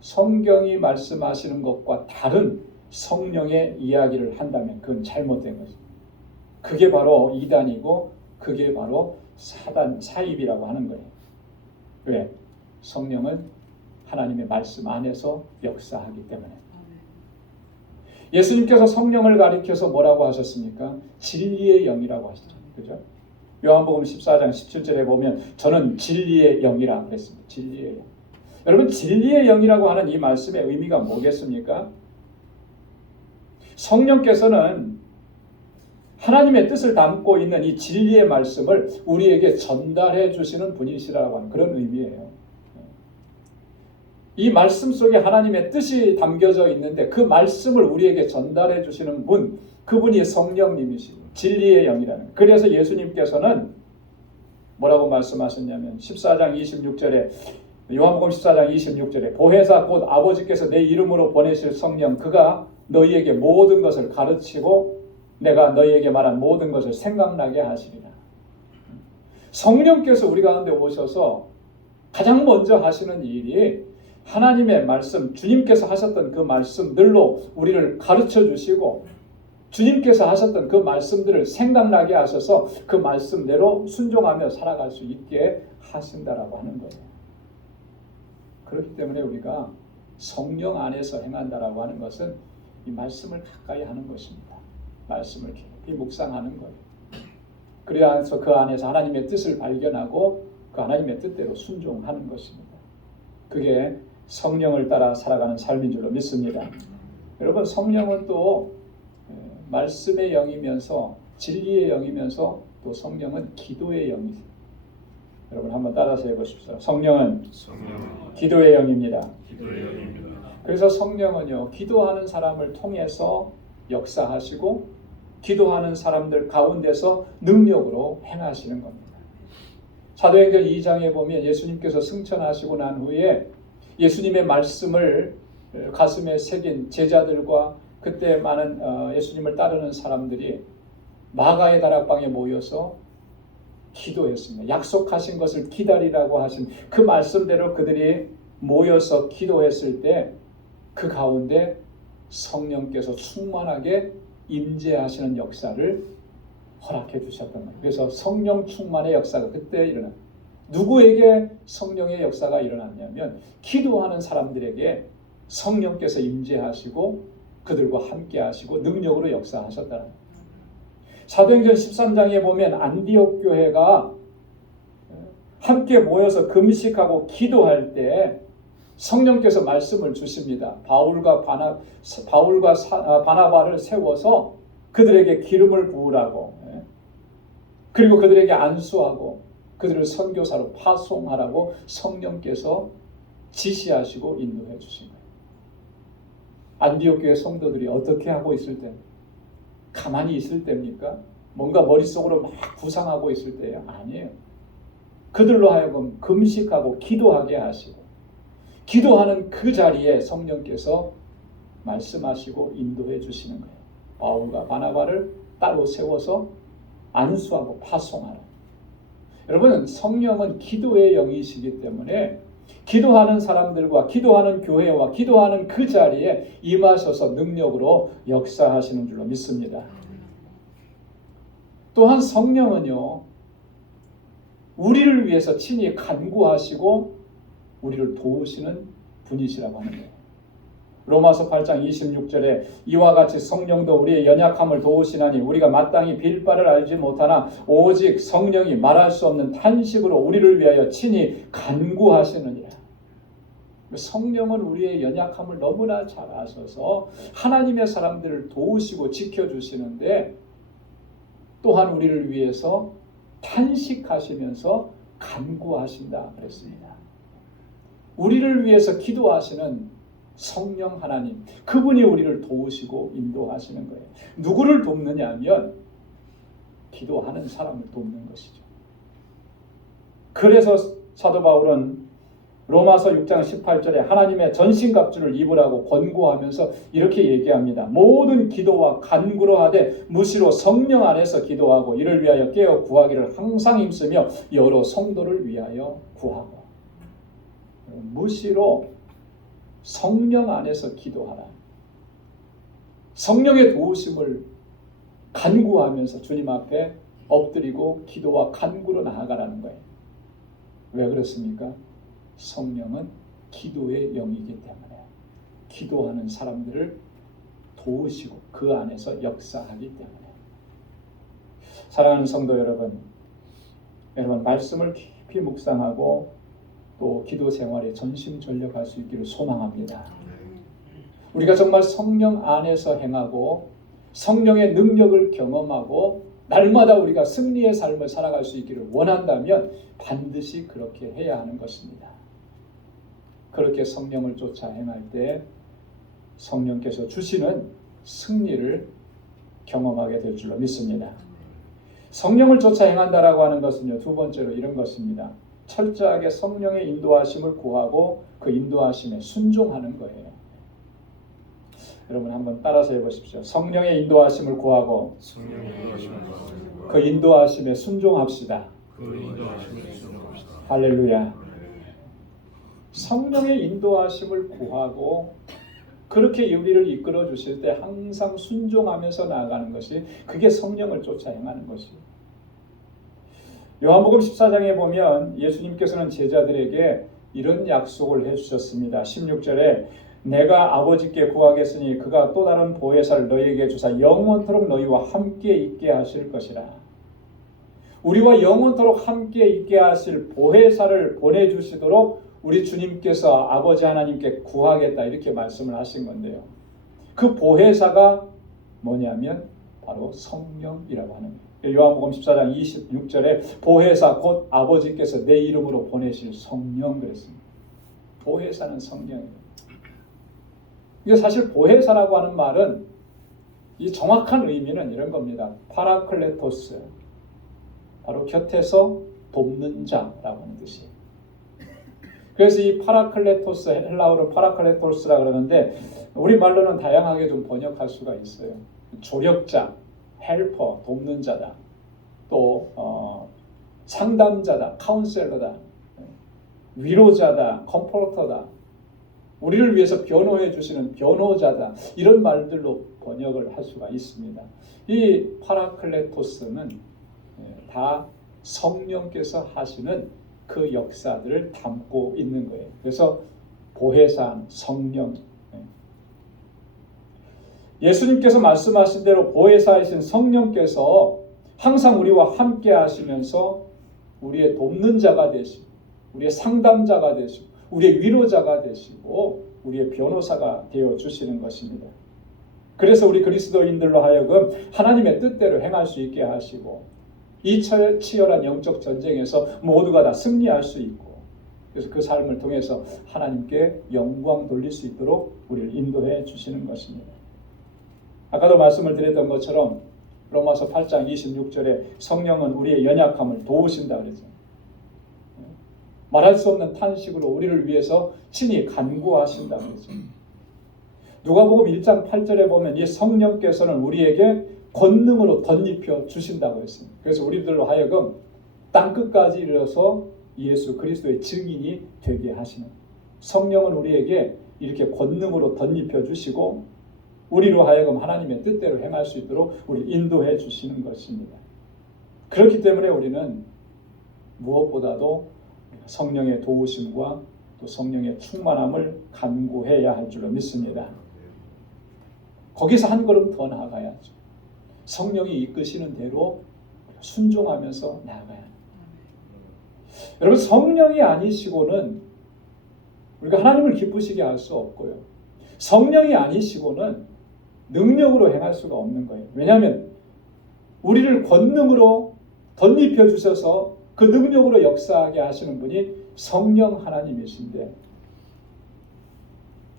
성경이 말씀하시는 것과 다른 성령의 이야기를 한다면 그건 잘못된 거죠. 그게 바로 이단이고 그게 바로 사입이라고 하는 거예요. 왜? 성령은 하나님의 말씀 안에서 역사하기 때문에. 예수님께서 성령을 가리켜서 뭐라고 하셨습니까? 진리의 영이라고 하시죠. 그죠? 요한복음 14장 17절에 보면 저는 진리의 영이라 그랬습니다. 진리의 영. 여러분, 진리의 영이라고 하는 이 말씀의 의미가 뭐겠습니까? 성령께서는 하나님의 뜻을 담고 있는 이 진리의 말씀을 우리에게 전달해 주시는 분이시라고 하는 그런 의미예요. 이 말씀 속에 하나님의 뜻이 담겨져 있는데 그 말씀을 우리에게 전달해 주시는 분, 그분이 성령님이시고 진리의 영이라는. 그래서 예수님께서는 뭐라고 말씀하셨냐면 14장 26절에 요한복음 14장 26절에 보혜사 곧 아버지께서 내 이름으로 보내실 성령 그가 너희에게 모든 것을 가르치고 내가 너희에게 말한 모든 것을 생각나게 하시리라. 성령께서 우리 가운데 오셔서 가장 먼저 하시는 일이 하나님의 말씀, 주님께서 하셨던 그 말씀들로 우리를 가르쳐 주시고 주님께서 하셨던 그 말씀들을 생각나게 하셔서 그 말씀대로 순종하며 살아갈 수 있게 하신다라고 하는 거예요. 그렇기 때문에 우리가 성령 안에서 행한다라고 하는 것은 이 말씀을 가까이 하는 것입니다. 말씀을 깊이 묵상하는 거예요. 그래서 그 안에서 하나님의 뜻을 발견하고 그 하나님의 뜻대로 순종하는 것입니다. 그게 성령을 따라 살아가는 삶인 줄로 믿습니다. 여러분, 성령은 또 말씀의 영이면서 진리의 영이면서 또 성령은 기도의 영이세요. 여러분 한번 따라서 해보십시오. 성령은 기도의 영입니다. 그래서 성령은요, 기도하는 사람을 통해서 역사하시고 기도하는 사람들 가운데서 능력으로 행하시는 겁니다. 사도행전 2장에 보면 예수님께서 승천하시고 난 후에 예수님의 말씀을 가슴에 새긴 제자들과 그때 많은 예수님을 따르는 사람들이 마가의 다락방에 모여서 기도했습니다. 약속하신 것을 기다리라고 하신 그 말씀대로 그들이 모여서 기도했을 때 그 가운데 성령께서 충만하게 임재하시는 역사를 허락해 주셨던 거예요. 그래서 성령 충만의 역사가 그때 일어나. 누구에게 성령의 역사가 일어났냐면 기도하는 사람들에게 성령께서 임재하시고 그들과 함께 하시고 능력으로 역사하셨다는 거예요. 사도행전 13장에 보면 안디옥 교회가 함께 모여서 금식하고 기도할 때 성령께서 말씀을 주십니다. 바울과 바나바를 세워서 그들에게 기름을 부으라고, 그리고 그들에게 안수하고 그들을 선교사로 파송하라고 성령께서 지시하시고 인도해 주신 거예요. 안디옥 교회 성도들이 어떻게 하고 있을 때? 가만히 있을 때입니까? 뭔가 머릿속으로 막 구상하고 있을 때예요? 아니에요. 그들로 하여금 금식하고 기도하게 하시고 기도하는 그 자리에 성령께서 말씀하시고 인도해 주시는 거예요. 바울과 바나바를 따로 세워서 안수하고 파송하라. 여러분, 성령은 기도의 영이시기 때문에 기도하는 사람들과 기도하는 교회와 기도하는 그 자리에 임하셔서 능력으로 역사하시는 줄로 믿습니다. 또한 성령은요, 우리를 위해서 친히 간구하시고 우리를 도우시는 분이시라고 하는 거예요. 로마서 8장 26절에 이와 같이 성령도 우리의 연약함을 도우시나니 우리가 마땅히 빌 바를 알지 못하나 오직 성령이 말할 수 없는 탄식으로 우리를 위하여 친히 간구하시느니라. 성령은 우리의 연약함을 너무나 잘 아셔서 하나님의 사람들을 도우시고 지켜주시는데 또한 우리를 위해서 탄식하시면서 간구하신다 그랬습니다. 우리를 위해서 기도하시는 성령 하나님, 그분이 우리를 도우시고 인도하시는 거예요. 누구를 돕느냐 하면 기도하는 사람을 돕는 것이죠. 그래서 사도 바울은 로마서 6장 18절에 하나님의 전신갑주를 입으라고 권고하면서 이렇게 얘기합니다. 모든 기도와 간구로 하되 무시로 성령 안에서 기도하고 이를 위하여 깨어 구하기를 항상 힘쓰며 여러 성도를 위하여 구하고. 무시로 성령 안에서 기도하라. 성령의 도우심을 간구하면서 주님 앞에 엎드리고 기도와 간구로 나아가라는 거예요. 왜 그렇습니까? 성령은 기도의 영이기 때문에 기도하는 사람들을 도우시고 그 안에서 역사하기 때문에. 사랑하는 성도 여러분, 말씀을 깊이 묵상하고 또 기도 생활에 전심전력할 수 있기를 소망합니다. 우리가 정말 성령 안에서 행하고 성령의 능력을 경험하고 날마다 우리가 승리의 삶을 살아갈 수 있기를 원한다면 반드시 그렇게 해야 하는 것입니다. 그렇게 성령을 쫓아 행할 때 성령께서 주시는 승리를 경험하게 될 줄로 믿습니다. 성령을 쫓아 행한다라고 하는 것은요, 두 번째로 이런 것입니다. 철저하게 성령의 인도하심을 구하고 그 인도하심에 순종하는 거예요. 여러분 한번 따라서 해보십시오. 성령의 인도하심을 구하고 그 인도하심에 순종합시다. 할렐루야. 성령의 인도하심을 구하고 그렇게 우리를 이끌어 주실 때 항상 순종하면서 나아가는 것이, 그게 성령을 쫓아 행하는 것이에요. 요한복음 14장에 보면 예수님께서는 제자들에게 이런 약속을 해주셨습니다. 16절에 내가 아버지께 구하겠으니 그가 또 다른 보혜사를 너희에게 주사 영원토록 너희와 함께 있게 하실 것이라. 우리와 영원토록 함께 있게 하실 보혜사를 보내주시도록 우리 주님께서 아버지 하나님께 구하겠다, 이렇게 말씀을 하신 건데요. 그 보혜사가 뭐냐면 바로 성령이라고 하는 거예요. 요한복음 14장 26절에 보혜사 곧 아버지께서 내 이름으로 보내실 성령 그랬습니다. 보혜사는 성령이에요. 이게 사실 보혜사라고 하는 말은 이 정확한 의미는 이런 겁니다. 파라클레토스, 바로 곁에서 돕는 자라고 하는 뜻이에요. 그래서 이 파라클레토스, 헬라어로 파라클레토스라 그러는데 우리말로는 다양하게 좀 번역할 수가 있어요. 조력자, 헬퍼, 돕는 자다. 또 상담자다, 카운셀러다. 위로자다, 컴포터다. 우리를 위해서 변호해 주시는 변호자다. 이런 말들로 번역을 할 수가 있습니다. 이 파라클레토스는 다 성령께서 하시는 그 역사들을 담고 있는 거예요. 그래서 보혜사, 성령. 예수님께서 말씀하신 대로 보혜사이신 성령께서 항상 우리와 함께 하시면서 우리의 돕는 자가 되시고 우리의 상담자가 되시고 우리의 위로자가 되시고 우리의 변호사가 되어 주시는 것입니다. 그래서 우리 그리스도인들로 하여금 하나님의 뜻대로 행할 수 있게 하시고 이 치열한 영적 전쟁에서 모두가 다 승리할 수 있고, 그래서 그 삶을 통해서 하나님께 영광 돌릴 수 있도록 우리를 인도해 주시는 것입니다. 아까도 말씀을 드렸던 것처럼 로마서 8장 26절에 성령은 우리의 연약함을 도우신다 그랬죠. 말할 수 없는 탄식으로 우리를 위해서 친히 간구하신다 그랬죠. 누가복음 1장 8절에 보면 이 성령께서는 우리에게 권능으로 덧입혀 주신다고 했습니다. 그래서 우리들로 하여금 땅끝까지 이르러서 예수 그리스도의 증인이 되게 하시는, 성령은 우리에게 이렇게 권능으로 덧입혀 주시고 우리로 하여금 하나님의 뜻대로 행할 수 있도록 우리 인도해 주시는 것입니다. 그렇기 때문에 우리는 무엇보다도 성령의 도우심과 또 성령의 충만함을 간구해야 할 줄로 믿습니다. 거기서 한 걸음 더 나아가야죠. 성령이 이끄시는 대로 순종하면서 나아가야 합니다. 여러분, 성령이 아니시고는 우리가 하나님을 기쁘시게 할 수 없고요. 성령이 아니시고는 능력으로 행할 수가 없는 거예요. 왜냐하면 우리를 권능으로 덧입혀 주셔서 그 능력으로 역사하게 하시는 분이 성령 하나님이신데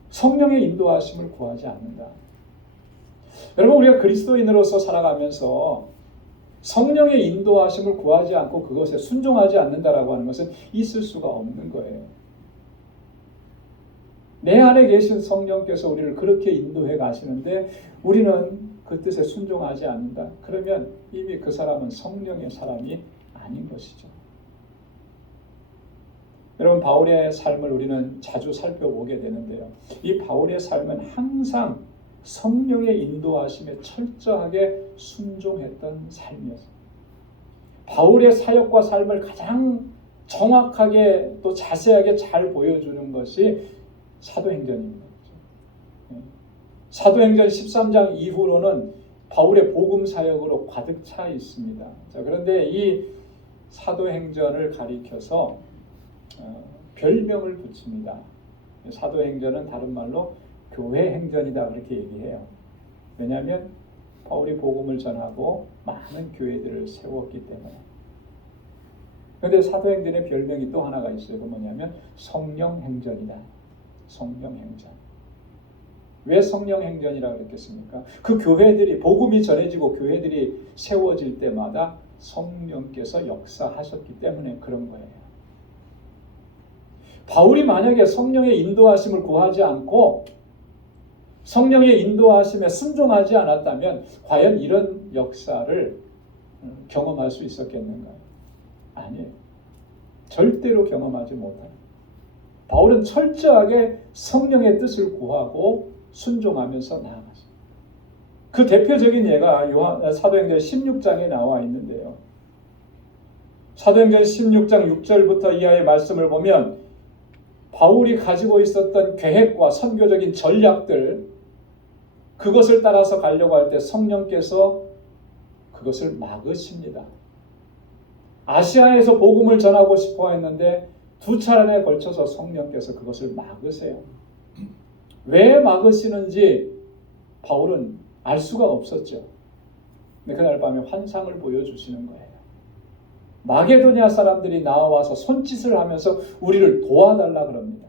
성령의 인도하심을 구하지 않는다. 여러분, 우리가 그리스도인으로서 살아가면서 성령의 인도하심을 구하지 않고 그것에 순종하지 않는다라고 하는 것은 있을 수가 없는 거예요. 내 안에 계신 성령께서 우리를 그렇게 인도해 가시는데 우리는 그 뜻에 순종하지 않는다. 그러면 이미 그 사람은 성령의 사람이 아닌 것이죠. 여러분, 바울의 삶을 우리는 자주 살펴보게 되는데요. 이 바울의 삶은 항상 성령의 인도하심에 철저하게 순종했던 삶이었어요. 바울의 사역과 삶을 가장 정확하게 또 자세하게 잘 보여주는 것이 사도행전입니다. 사도행전 13장 이후로는 바울의 복음 사역으로 가득 차 있습니다. 자, 그런데 이 사도행전을 가리켜서 별명을 붙입니다. 사도행전은 다른 말로 교회 행전이다 그렇게 얘기해요. 왜냐하면 바울이 복음을 전하고 많은 교회들을 세웠기 때문에. 그런데 사도행전의 별명이 또 하나가 있어요. 그 뭐냐면 성령행전이다. 성령행전. 왜 성령행전이라고 그랬겠습니까? 그 교회들이 복음이 전해지고 교회들이 세워질 때마다 성령께서 역사하셨기 때문에 그런 거예요. 바울이 만약에 성령의 인도하심을 구하지 않고 성령의 인도하심에 순종하지 않았다면 과연 이런 역사를 경험할 수 있었겠는가요? 아니에요. 절대로 경험하지 못해요. 바울은 철저하게 성령의 뜻을 구하고 순종하면서 나아갔어요. 그 대표적인 예가 사도행전 16장에 나와 있는데요. 사도행전 16장 6절부터 이하의 말씀을 보면 바울이 가지고 있었던 계획과 선교적인 전략들, 그것을 따라서 가려고 할 때 성령께서 그것을 막으십니다. 아시아에서 복음을 전하고 싶어 했는데 두 차례에 걸쳐서 성령께서 그것을 막으세요. 왜 막으시는지 바울은 알 수가 없었죠. 근데 그날 밤에 환상을 보여주시는 거예요. 마게도냐 사람들이 나와서 손짓을 하면서 우리를 도와달라 그럽니다.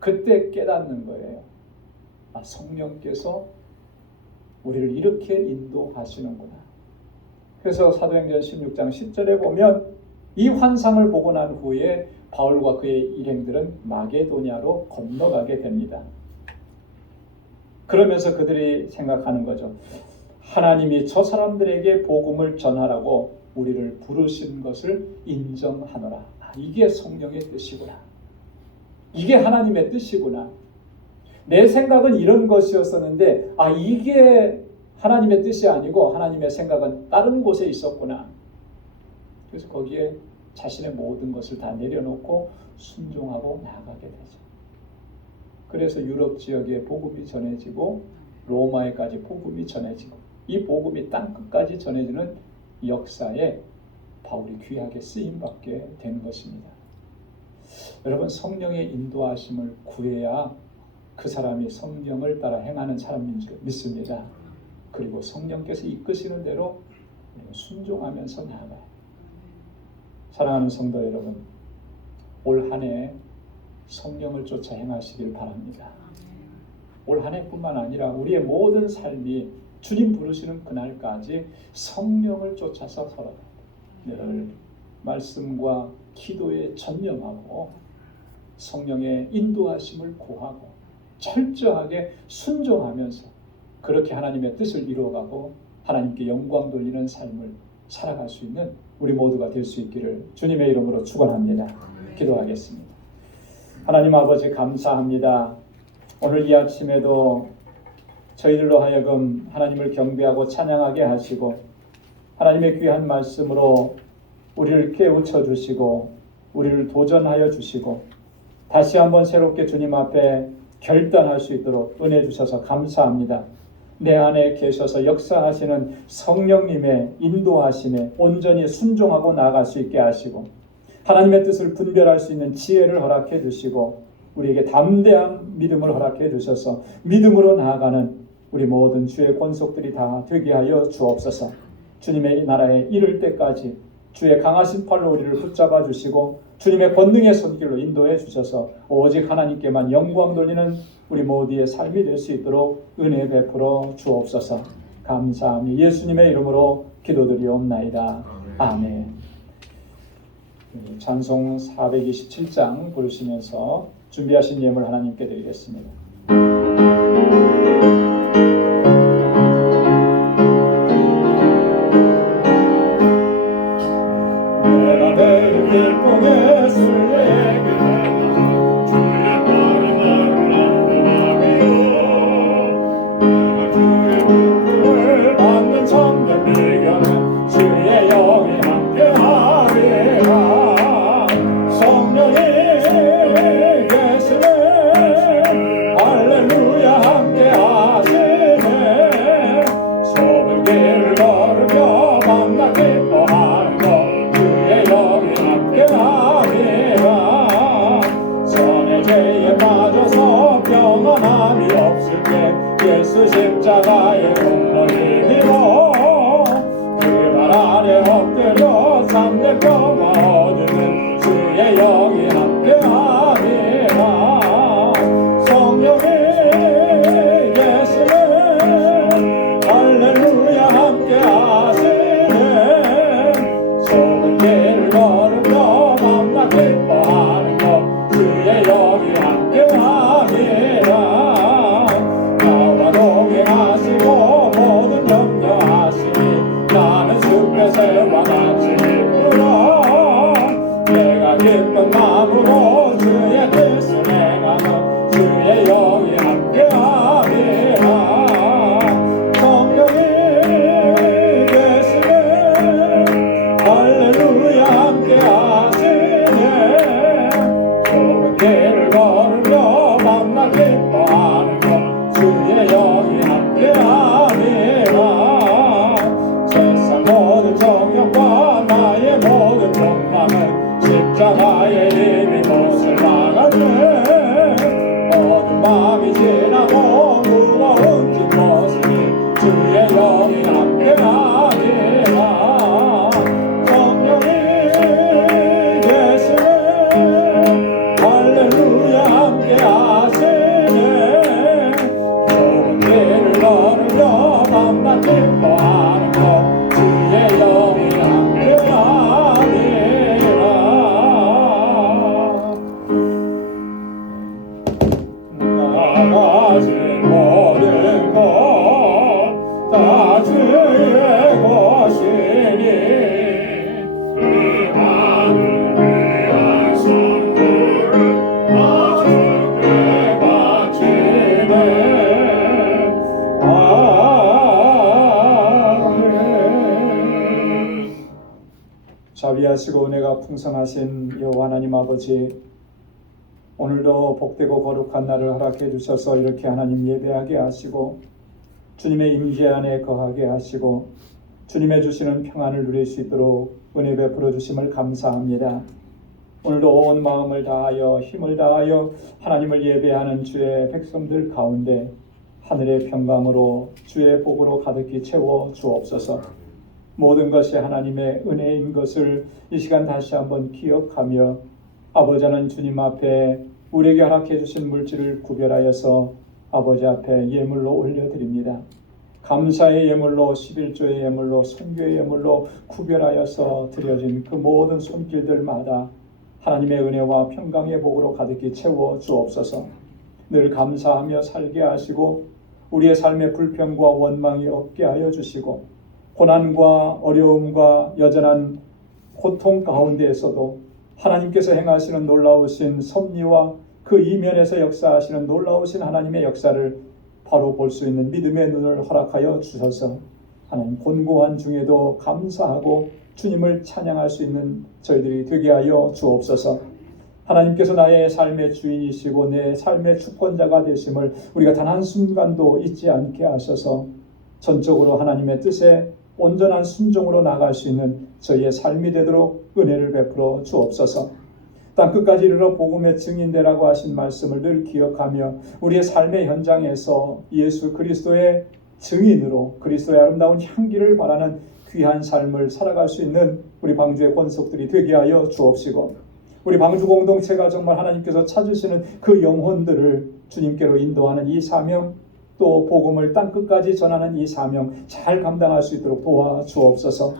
그때 깨닫는 거예요. 아, 성령께서 우리를 이렇게 인도하시는구나. 그래서 사도행전 16장 10절에 보면 이 환상을 보고 난 후에 바울과 그의 일행들은 마게도냐로 건너가게 됩니다. 그러면서 그들이 생각하는 거죠. 하나님이 저 사람들에게 복음을 전하라고 우리를 부르신 것을 인정하노라. 아, 이게 성령의 뜻이구나. 이게 하나님의 뜻이구나. 내 생각은 이런 것이었었는데 아, 이게 하나님의 뜻이 아니고 하나님의 생각은 다른 곳에 있었구나. 그래서 거기에 자신의 모든 것을 다 내려놓고 순종하고 나아가게 되죠. 그래서 유럽 지역에 복음이 전해지고 로마에까지 복음이 전해지고 이 복음이 땅끝까지 전해지는 역사에 바울이 귀하게 쓰임받게 된 것입니다. 여러분, 성령의 인도하심을 구해야 그 사람이 성령을 따라 행하는 사람인 줄 믿습니다. 그리고 성령께서 이끄시는 대로 순종하면서 나아가요. 사랑하는 성도 여러분, 올 한 해 성령을 쫓아 행하시길 바랍니다. 올 한 해뿐만 아니라 우리의 모든 삶이 주님 부르시는 그날까지 성령을 쫓아서 살아가요. 늘 말씀과 기도에 전념하고 성령의 인도하심을 구하고 철저하게 순종하면서 그렇게 하나님의 뜻을 이루어가고 하나님께 영광 돌리는 삶을 살아갈 수 있는 우리 모두가 될 수 있기를 주님의 이름으로 축원합니다. 기도하겠습니다. 하나님 아버지, 감사합니다. 오늘 이 아침에도 저희들로 하여금 하나님을 경배하고 찬양하게 하시고 하나님의 귀한 말씀으로 우리를 깨우쳐 주시고 우리를 도전하여 주시고 다시 한번 새롭게 주님 앞에 결단할 수 있도록 은혜 주셔서 감사합니다. 내 안에 계셔서 역사하시는 성령님의 인도하심에 온전히 순종하고 나아갈 수 있게 하시고 하나님의 뜻을 분별할 수 있는 지혜를 허락해 주시고 우리에게 담대한 믿음을 허락해 주셔서 믿음으로 나아가는 우리 모든 주의 권속들이 다 되게 하여 주옵소서. 주님의 나라에 이를 때까지 주의 강하신 팔로 우리를 붙잡아 주시고 주님의 권능의 손길로 인도해 주셔서 오직 하나님께만 영광 돌리는 우리 모두의 삶이 될 수 있도록 은혜 베풀어 주옵소서. 감사하며 예수님의 이름으로 기도드리옵나이다. 아멘. 찬송 427장 부르시면서 준비하신 예물 하나님께 드리겠습니다. 내가 내일 길동에 술래길 주의 빠른 나를 안전하리요. 내가 주의 부름을 받는 참된 비견은 주의 영이 함께하리라. 성령이 계시네 할렐루야 함께하시네. 좁은 길을 걸으며 만나 기뻐하는 것 주의 영이 함께하리라. 전의 죄에 빠져서 평안함이 없을 때 예수 십자가의 공로 힘입어 그 발 아래 엎드려 참된 평화 얻는 주의 영이 함께하리라. 성령이 계시네 할렐루야 함께하시네. 좁은 길을 걸으며 만나 기뻐하는 것 주의 영이 함께하리라. 나와 동행하시고 모든 염려하시니 나는 숲의 새와 같이 기쁘라. 내가 기쁜 마음으로 주의 뜻을 행하며 주의 영이 함께하리라. 성령이 계시네 할렐루야 함께하시네. 좁은 길을 걸으며 만나 기뻐하는 것 주의 영이 함께하리라. 세상 모든 정욕과 나의 모든 욕망은 십자가의 힘이 못을 막았네. 어두운 밤이 지나고 무거운 짐 벗으니 주의 영이 함께하리라. 성령이 계시네 할렐루야 함께하시네. 좁은 길을 걸으며 만나 기뻐하는 것 주의 영이 함께하리라. 나가진 모든 것 다 주의 것이니 그 많은 귀한 선물을 다 주께 바치네. 아멘. 자비하시고 은혜가 풍성하신 여호와 하나님 아버지, 오늘도 복되고 거룩한 날을 허락해 주셔서 이렇게 하나님 예배하게 하시고 주님의 임재 안에 거하게 하시고 주님의 주시는 평안을 누릴 수 있도록 은혜 베풀어 주심을 감사합니다. 오늘도 온 마음을 다하여 힘을 다하여 하나님을 예배하는 주의 백성들 가운데 하늘의 평강으로 주의 복으로 가득히 채워 주옵소서. 모든 것이 하나님의 은혜인 것을 이 시간 다시 한번 기억하며 아버지 하나님 주님 앞에 우리에게 허락해 주신 물질을 구별하여서 아버지 앞에 예물로 올려드립니다. 감사의 예물로, 11조의 예물로, 선교의 예물로 구별하여서 드려진 그 모든 손길들마다 하나님의 은혜와 평강의 복으로 가득히 채워 주옵소서. 늘 감사하며 살게 하시고 우리의 삶의 불평과 원망이 없게 하여 주시고 고난과 어려움과 여전한 고통 가운데에서도 하나님께서 행하시는 놀라우신 섭리와 그 이면에서 역사하시는 놀라우신 하나님의 역사를 바로 볼 수 있는 믿음의 눈을 허락하여 주셔서 하나님 곤고한 중에도 감사하고 주님을 찬양할 수 있는 저희들이 되게 하여 주옵소서. 하나님께서 나의 삶의 주인이시고 내 삶의 주권자가 되심을 우리가 단 한순간도 잊지 않게 하셔서 전적으로 하나님의 뜻에 온전한 순종으로 나갈 수 있는 저희의 삶이 되도록 은혜를 베풀어 주옵소서. 땅끝까지 이르러 복음의 증인되라고 하신 말씀을 늘 기억하며 우리의 삶의 현장에서 예수 그리스도의 증인으로 그리스도의 아름다운 향기를 바라는 귀한 삶을 살아갈 수 있는 우리 방주의 권속들이 되게 하여 주옵시고 우리 방주 공동체가 정말 하나님께서 찾으시는 그 영혼들을 주님께로 인도하는 이 사명 또 복음을 땅끝까지 전하는 이 사명 잘 감당할 수 있도록 도와주옵소서.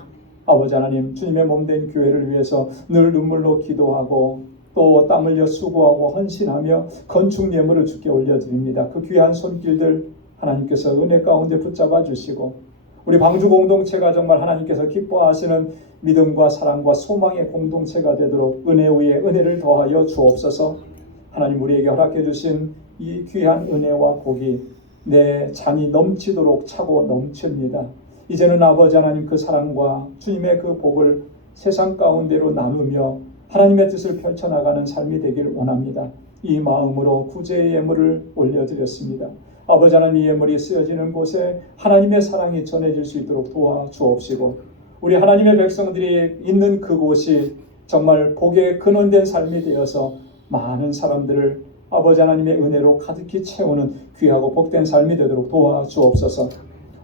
아버지 하나님, 주님의 몸된 교회를 위해서 늘 눈물로 기도하고 또 땀 흘려 수고하고 헌신하며 건축 예물을 주께 올려드립니다. 그 귀한 손길들 하나님께서 은혜 가운데 붙잡아 주시고 우리 방주 공동체가 정말 하나님께서 기뻐하시는 믿음과 사랑과 소망의 공동체가 되도록 은혜 위에 은혜를 더하여 주옵소서. 하나님, 우리에게 허락해 주신 이 귀한 은혜와 복이 내 잔이 넘치도록 차고 넘칩니다. 이제는 아버지 하나님, 그 사랑과 주님의 그 복을 세상 가운데로 나누며 하나님의 뜻을 펼쳐나가는 삶이 되길 원합니다. 이 마음으로 구제의 예물을 올려드렸습니다. 아버지 하나님, 이 예물이 쓰여지는 곳에 하나님의 사랑이 전해질 수 있도록 도와주옵시고 우리 하나님의 백성들이 있는 그곳이 정말 복의 근원된 삶이 되어서 많은 사람들을 아버지 하나님의 은혜로 가득히 채우는 귀하고 복된 삶이 되도록 도와주옵소서.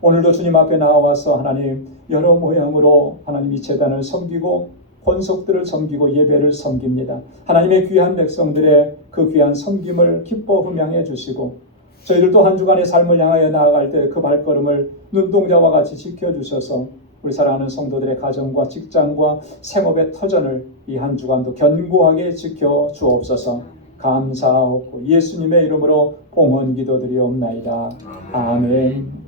오늘도 주님 앞에 나와서 하나님 여러 모양으로 하나님 이 제단을 섬기고 권속들을 섬기고 예배를 섬깁니다. 하나님의 귀한 백성들의 그 귀한 섬김을 기뻐 흠양해 주시고 저희들도 한 주간의 삶을 향하여 나아갈 때 그 발걸음을 눈동자와 같이 지켜주셔서 우리 사랑하는 성도들의 가정과 직장과 생업의 터전을 이 한 주간도 견고하게 지켜 주옵소서. 감사하고 예수님의 이름으로 봉헌 기도드리옵나이다. 아멘.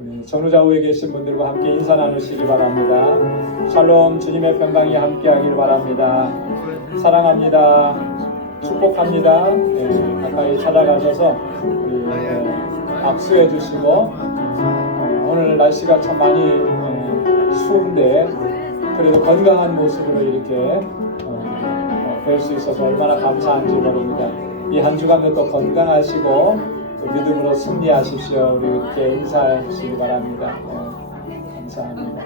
우리 전후좌우에 계신 분들과 함께 인사 나누시기 바랍니다. 샬롬, 주님의 평강이 함께하길 바랍니다. 사랑합니다. 축복합니다. 가까이 찾아가셔서 우리 악수해 주시고 오늘 날씨가 참 많이 추운데 그래도 건강한 모습으로 이렇게 뵐 수 있어서 얼마나 감사한지 모릅니다. 이 한 주간도 또 건강하시고 또 믿음으로 승리하십시오. 우리 이렇게 인사해 주시기 바랍니다. 감사합니다.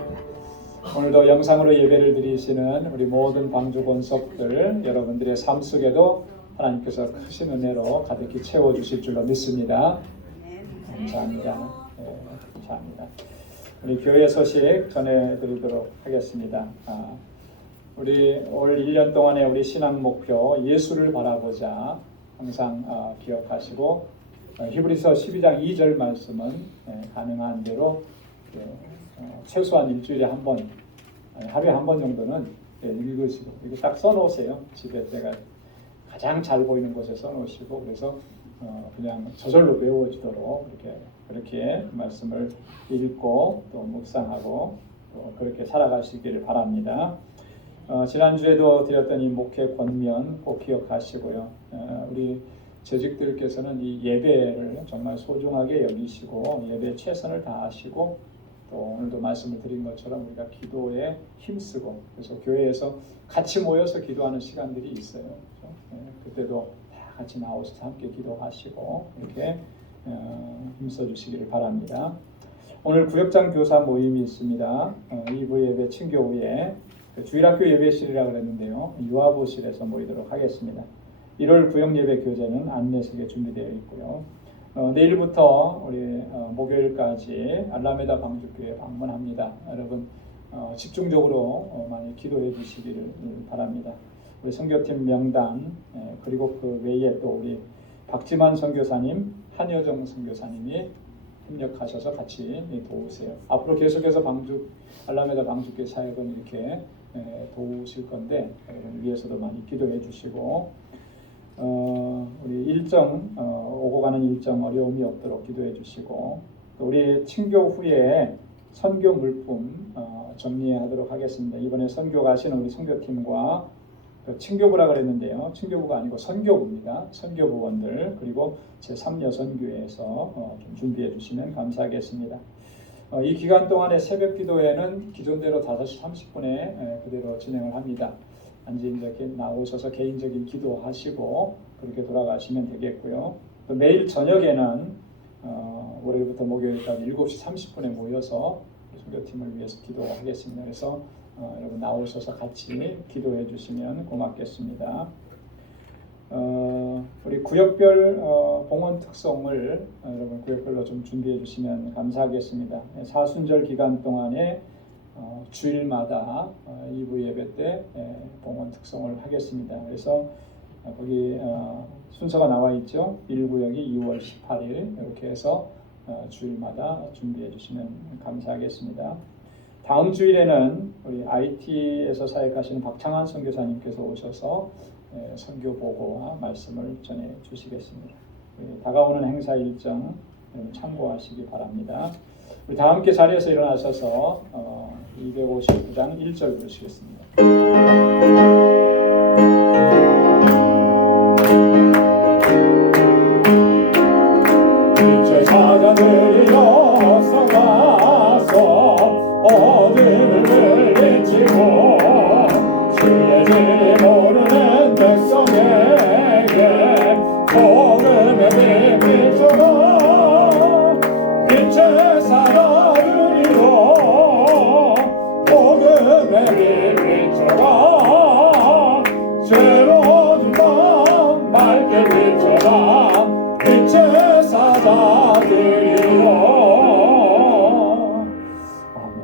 오늘도 영상으로 예배를 드리시는 우리 모든 방주 권속들 여러분들의 삶 속에도 하나님께서 크신 은혜로 가득히 채워주실 줄로 믿습니다. 감사합니다. 감사합니다. 우리 교회 소식 전해드리도록 하겠습니다. 우리 올 1년 동안의 우리 신앙 목표 예수를 바라보자 항상 기억하시고 히브리서 12장 2절 말씀은 가능한 대로 최소한 일주일에 한 번, 하루에 한 번 정도는 읽으시고 이거 딱 써놓으세요. 집에 제가 가장 잘 보이는 곳에 써놓으시고 그래서 그냥 저절로 외워지도록 그렇게 말씀을 읽고 또 묵상하고 또 그렇게 살아가시기를 바랍니다. 지난주에도 드렸던 이 목회 권면 꼭 기억하시고요. 우리 재직들께서는 이 예배를 정말 소중하게 여기시고 예배에 최선을 다하시고 또 오늘도 말씀을 드린 것처럼 우리가 기도에 힘쓰고 그래서 교회에서 같이 모여서 기도하는 시간들이 있어요. 그렇죠? 그때도 다 같이 나오셔서 함께 기도하시고 이렇게 힘써 주시기를 바랍니다. 오늘 구역장 교사 모임이 있습니다. 2부 예배 친교 후에 주일학교 예배실이라고 그랬는데요. 유아부실에서 모이도록 하겠습니다. 1월 구역 예배 교재는 안내석에 준비되어 있고요. 내일부터 우리 목요일까지 알라메다 방주교회 방문합니다. 여러분 집중적으로 많이 기도해 주시기를 바랍니다. 우리 선교팀 명단 그리고 그 외에 또 우리 박지만 선교사님, 한여정 선교사님이 협력하셔서 같이 도우세요. 앞으로 계속해서 알라메다 방주교회 사역은 이렇게 도우실 건데 여러분 위해서도 많이 기도해 주시고 우리 일정 오고 가는 일정 어려움이 없도록 기도해 주시고 또 우리 친교 후에 선교 물품 정리하도록 하겠습니다. 이번에 선교 가시는 우리 선교팀과 친교부라 그랬는데요. 친교부가 아니고 선교부입니다. 선교부원들 그리고 제3여선교회에서 좀 준비해 주시면 감사하겠습니다. 이 기간 동안의 새벽 기도회는 기존대로 5시 30분에 그대로 진행을 합니다. 이제 나오셔서 개인적인 기도하시고 그렇게 돌아가시면 되겠고요. 또 매일 저녁에는 월요일부터 목요일까지 7시 30분에 모여서 선교팀을 위해서 기도하겠습니다. 그래서 여러분 나오셔서 같이 기도해 주시면 고맙겠습니다. 우리 구역별 봉헌 특송을 여러분 구역별로 좀 준비해 주시면 감사하겠습니다. 사순절 기간 동안에 주일마다 2부 예배 때 봉헌 특송을 하겠습니다. 그래서 거기 순서가 나와 있죠. 1구역이 2월 18일 이렇게 해서 주일마다 준비해 주시면 감사하겠습니다. 다음 주일에는 우리 IT에서 사역하시는 박창환 선교사님께서 오셔서 선교 보고와 말씀을 전해 주시겠습니다. 다가오는 행사 일정 참고하시기 바랍니다. 우리 다 함께 자리에서 일어나셔서 259장 1절 부르시겠습니다. 빛의 사자들이 넘어가서 어둠을 물리치고 주의 질 모르는 백성에게 복음의 빛을 빛의 사자들이여 복음의 빛처럼 새로운 밤 밝게 비춰라 빛의 사자들이여. 아멘.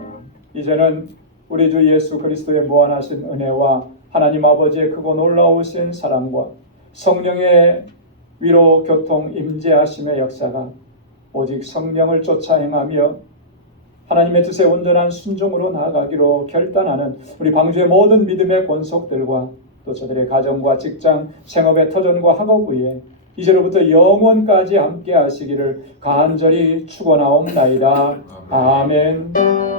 이제는 우리 주 예수 그리스도의 무한하신 은혜와 하나님 아버지의 크고 놀라우신 사랑과 성령의 위로 교통 임재하심의 역사가 오직 성령을 쫓아 행하며 하나님의 뜻에 온전한 순종으로 나아가기로 결단하는 우리 방주의 모든 믿음의 권속들과 또 저들의 가정과 직장, 생업의 터전과 학업 위에 이제로부터 영원까지 함께 하시기를 간절히 축원하옵나이다. 아멘.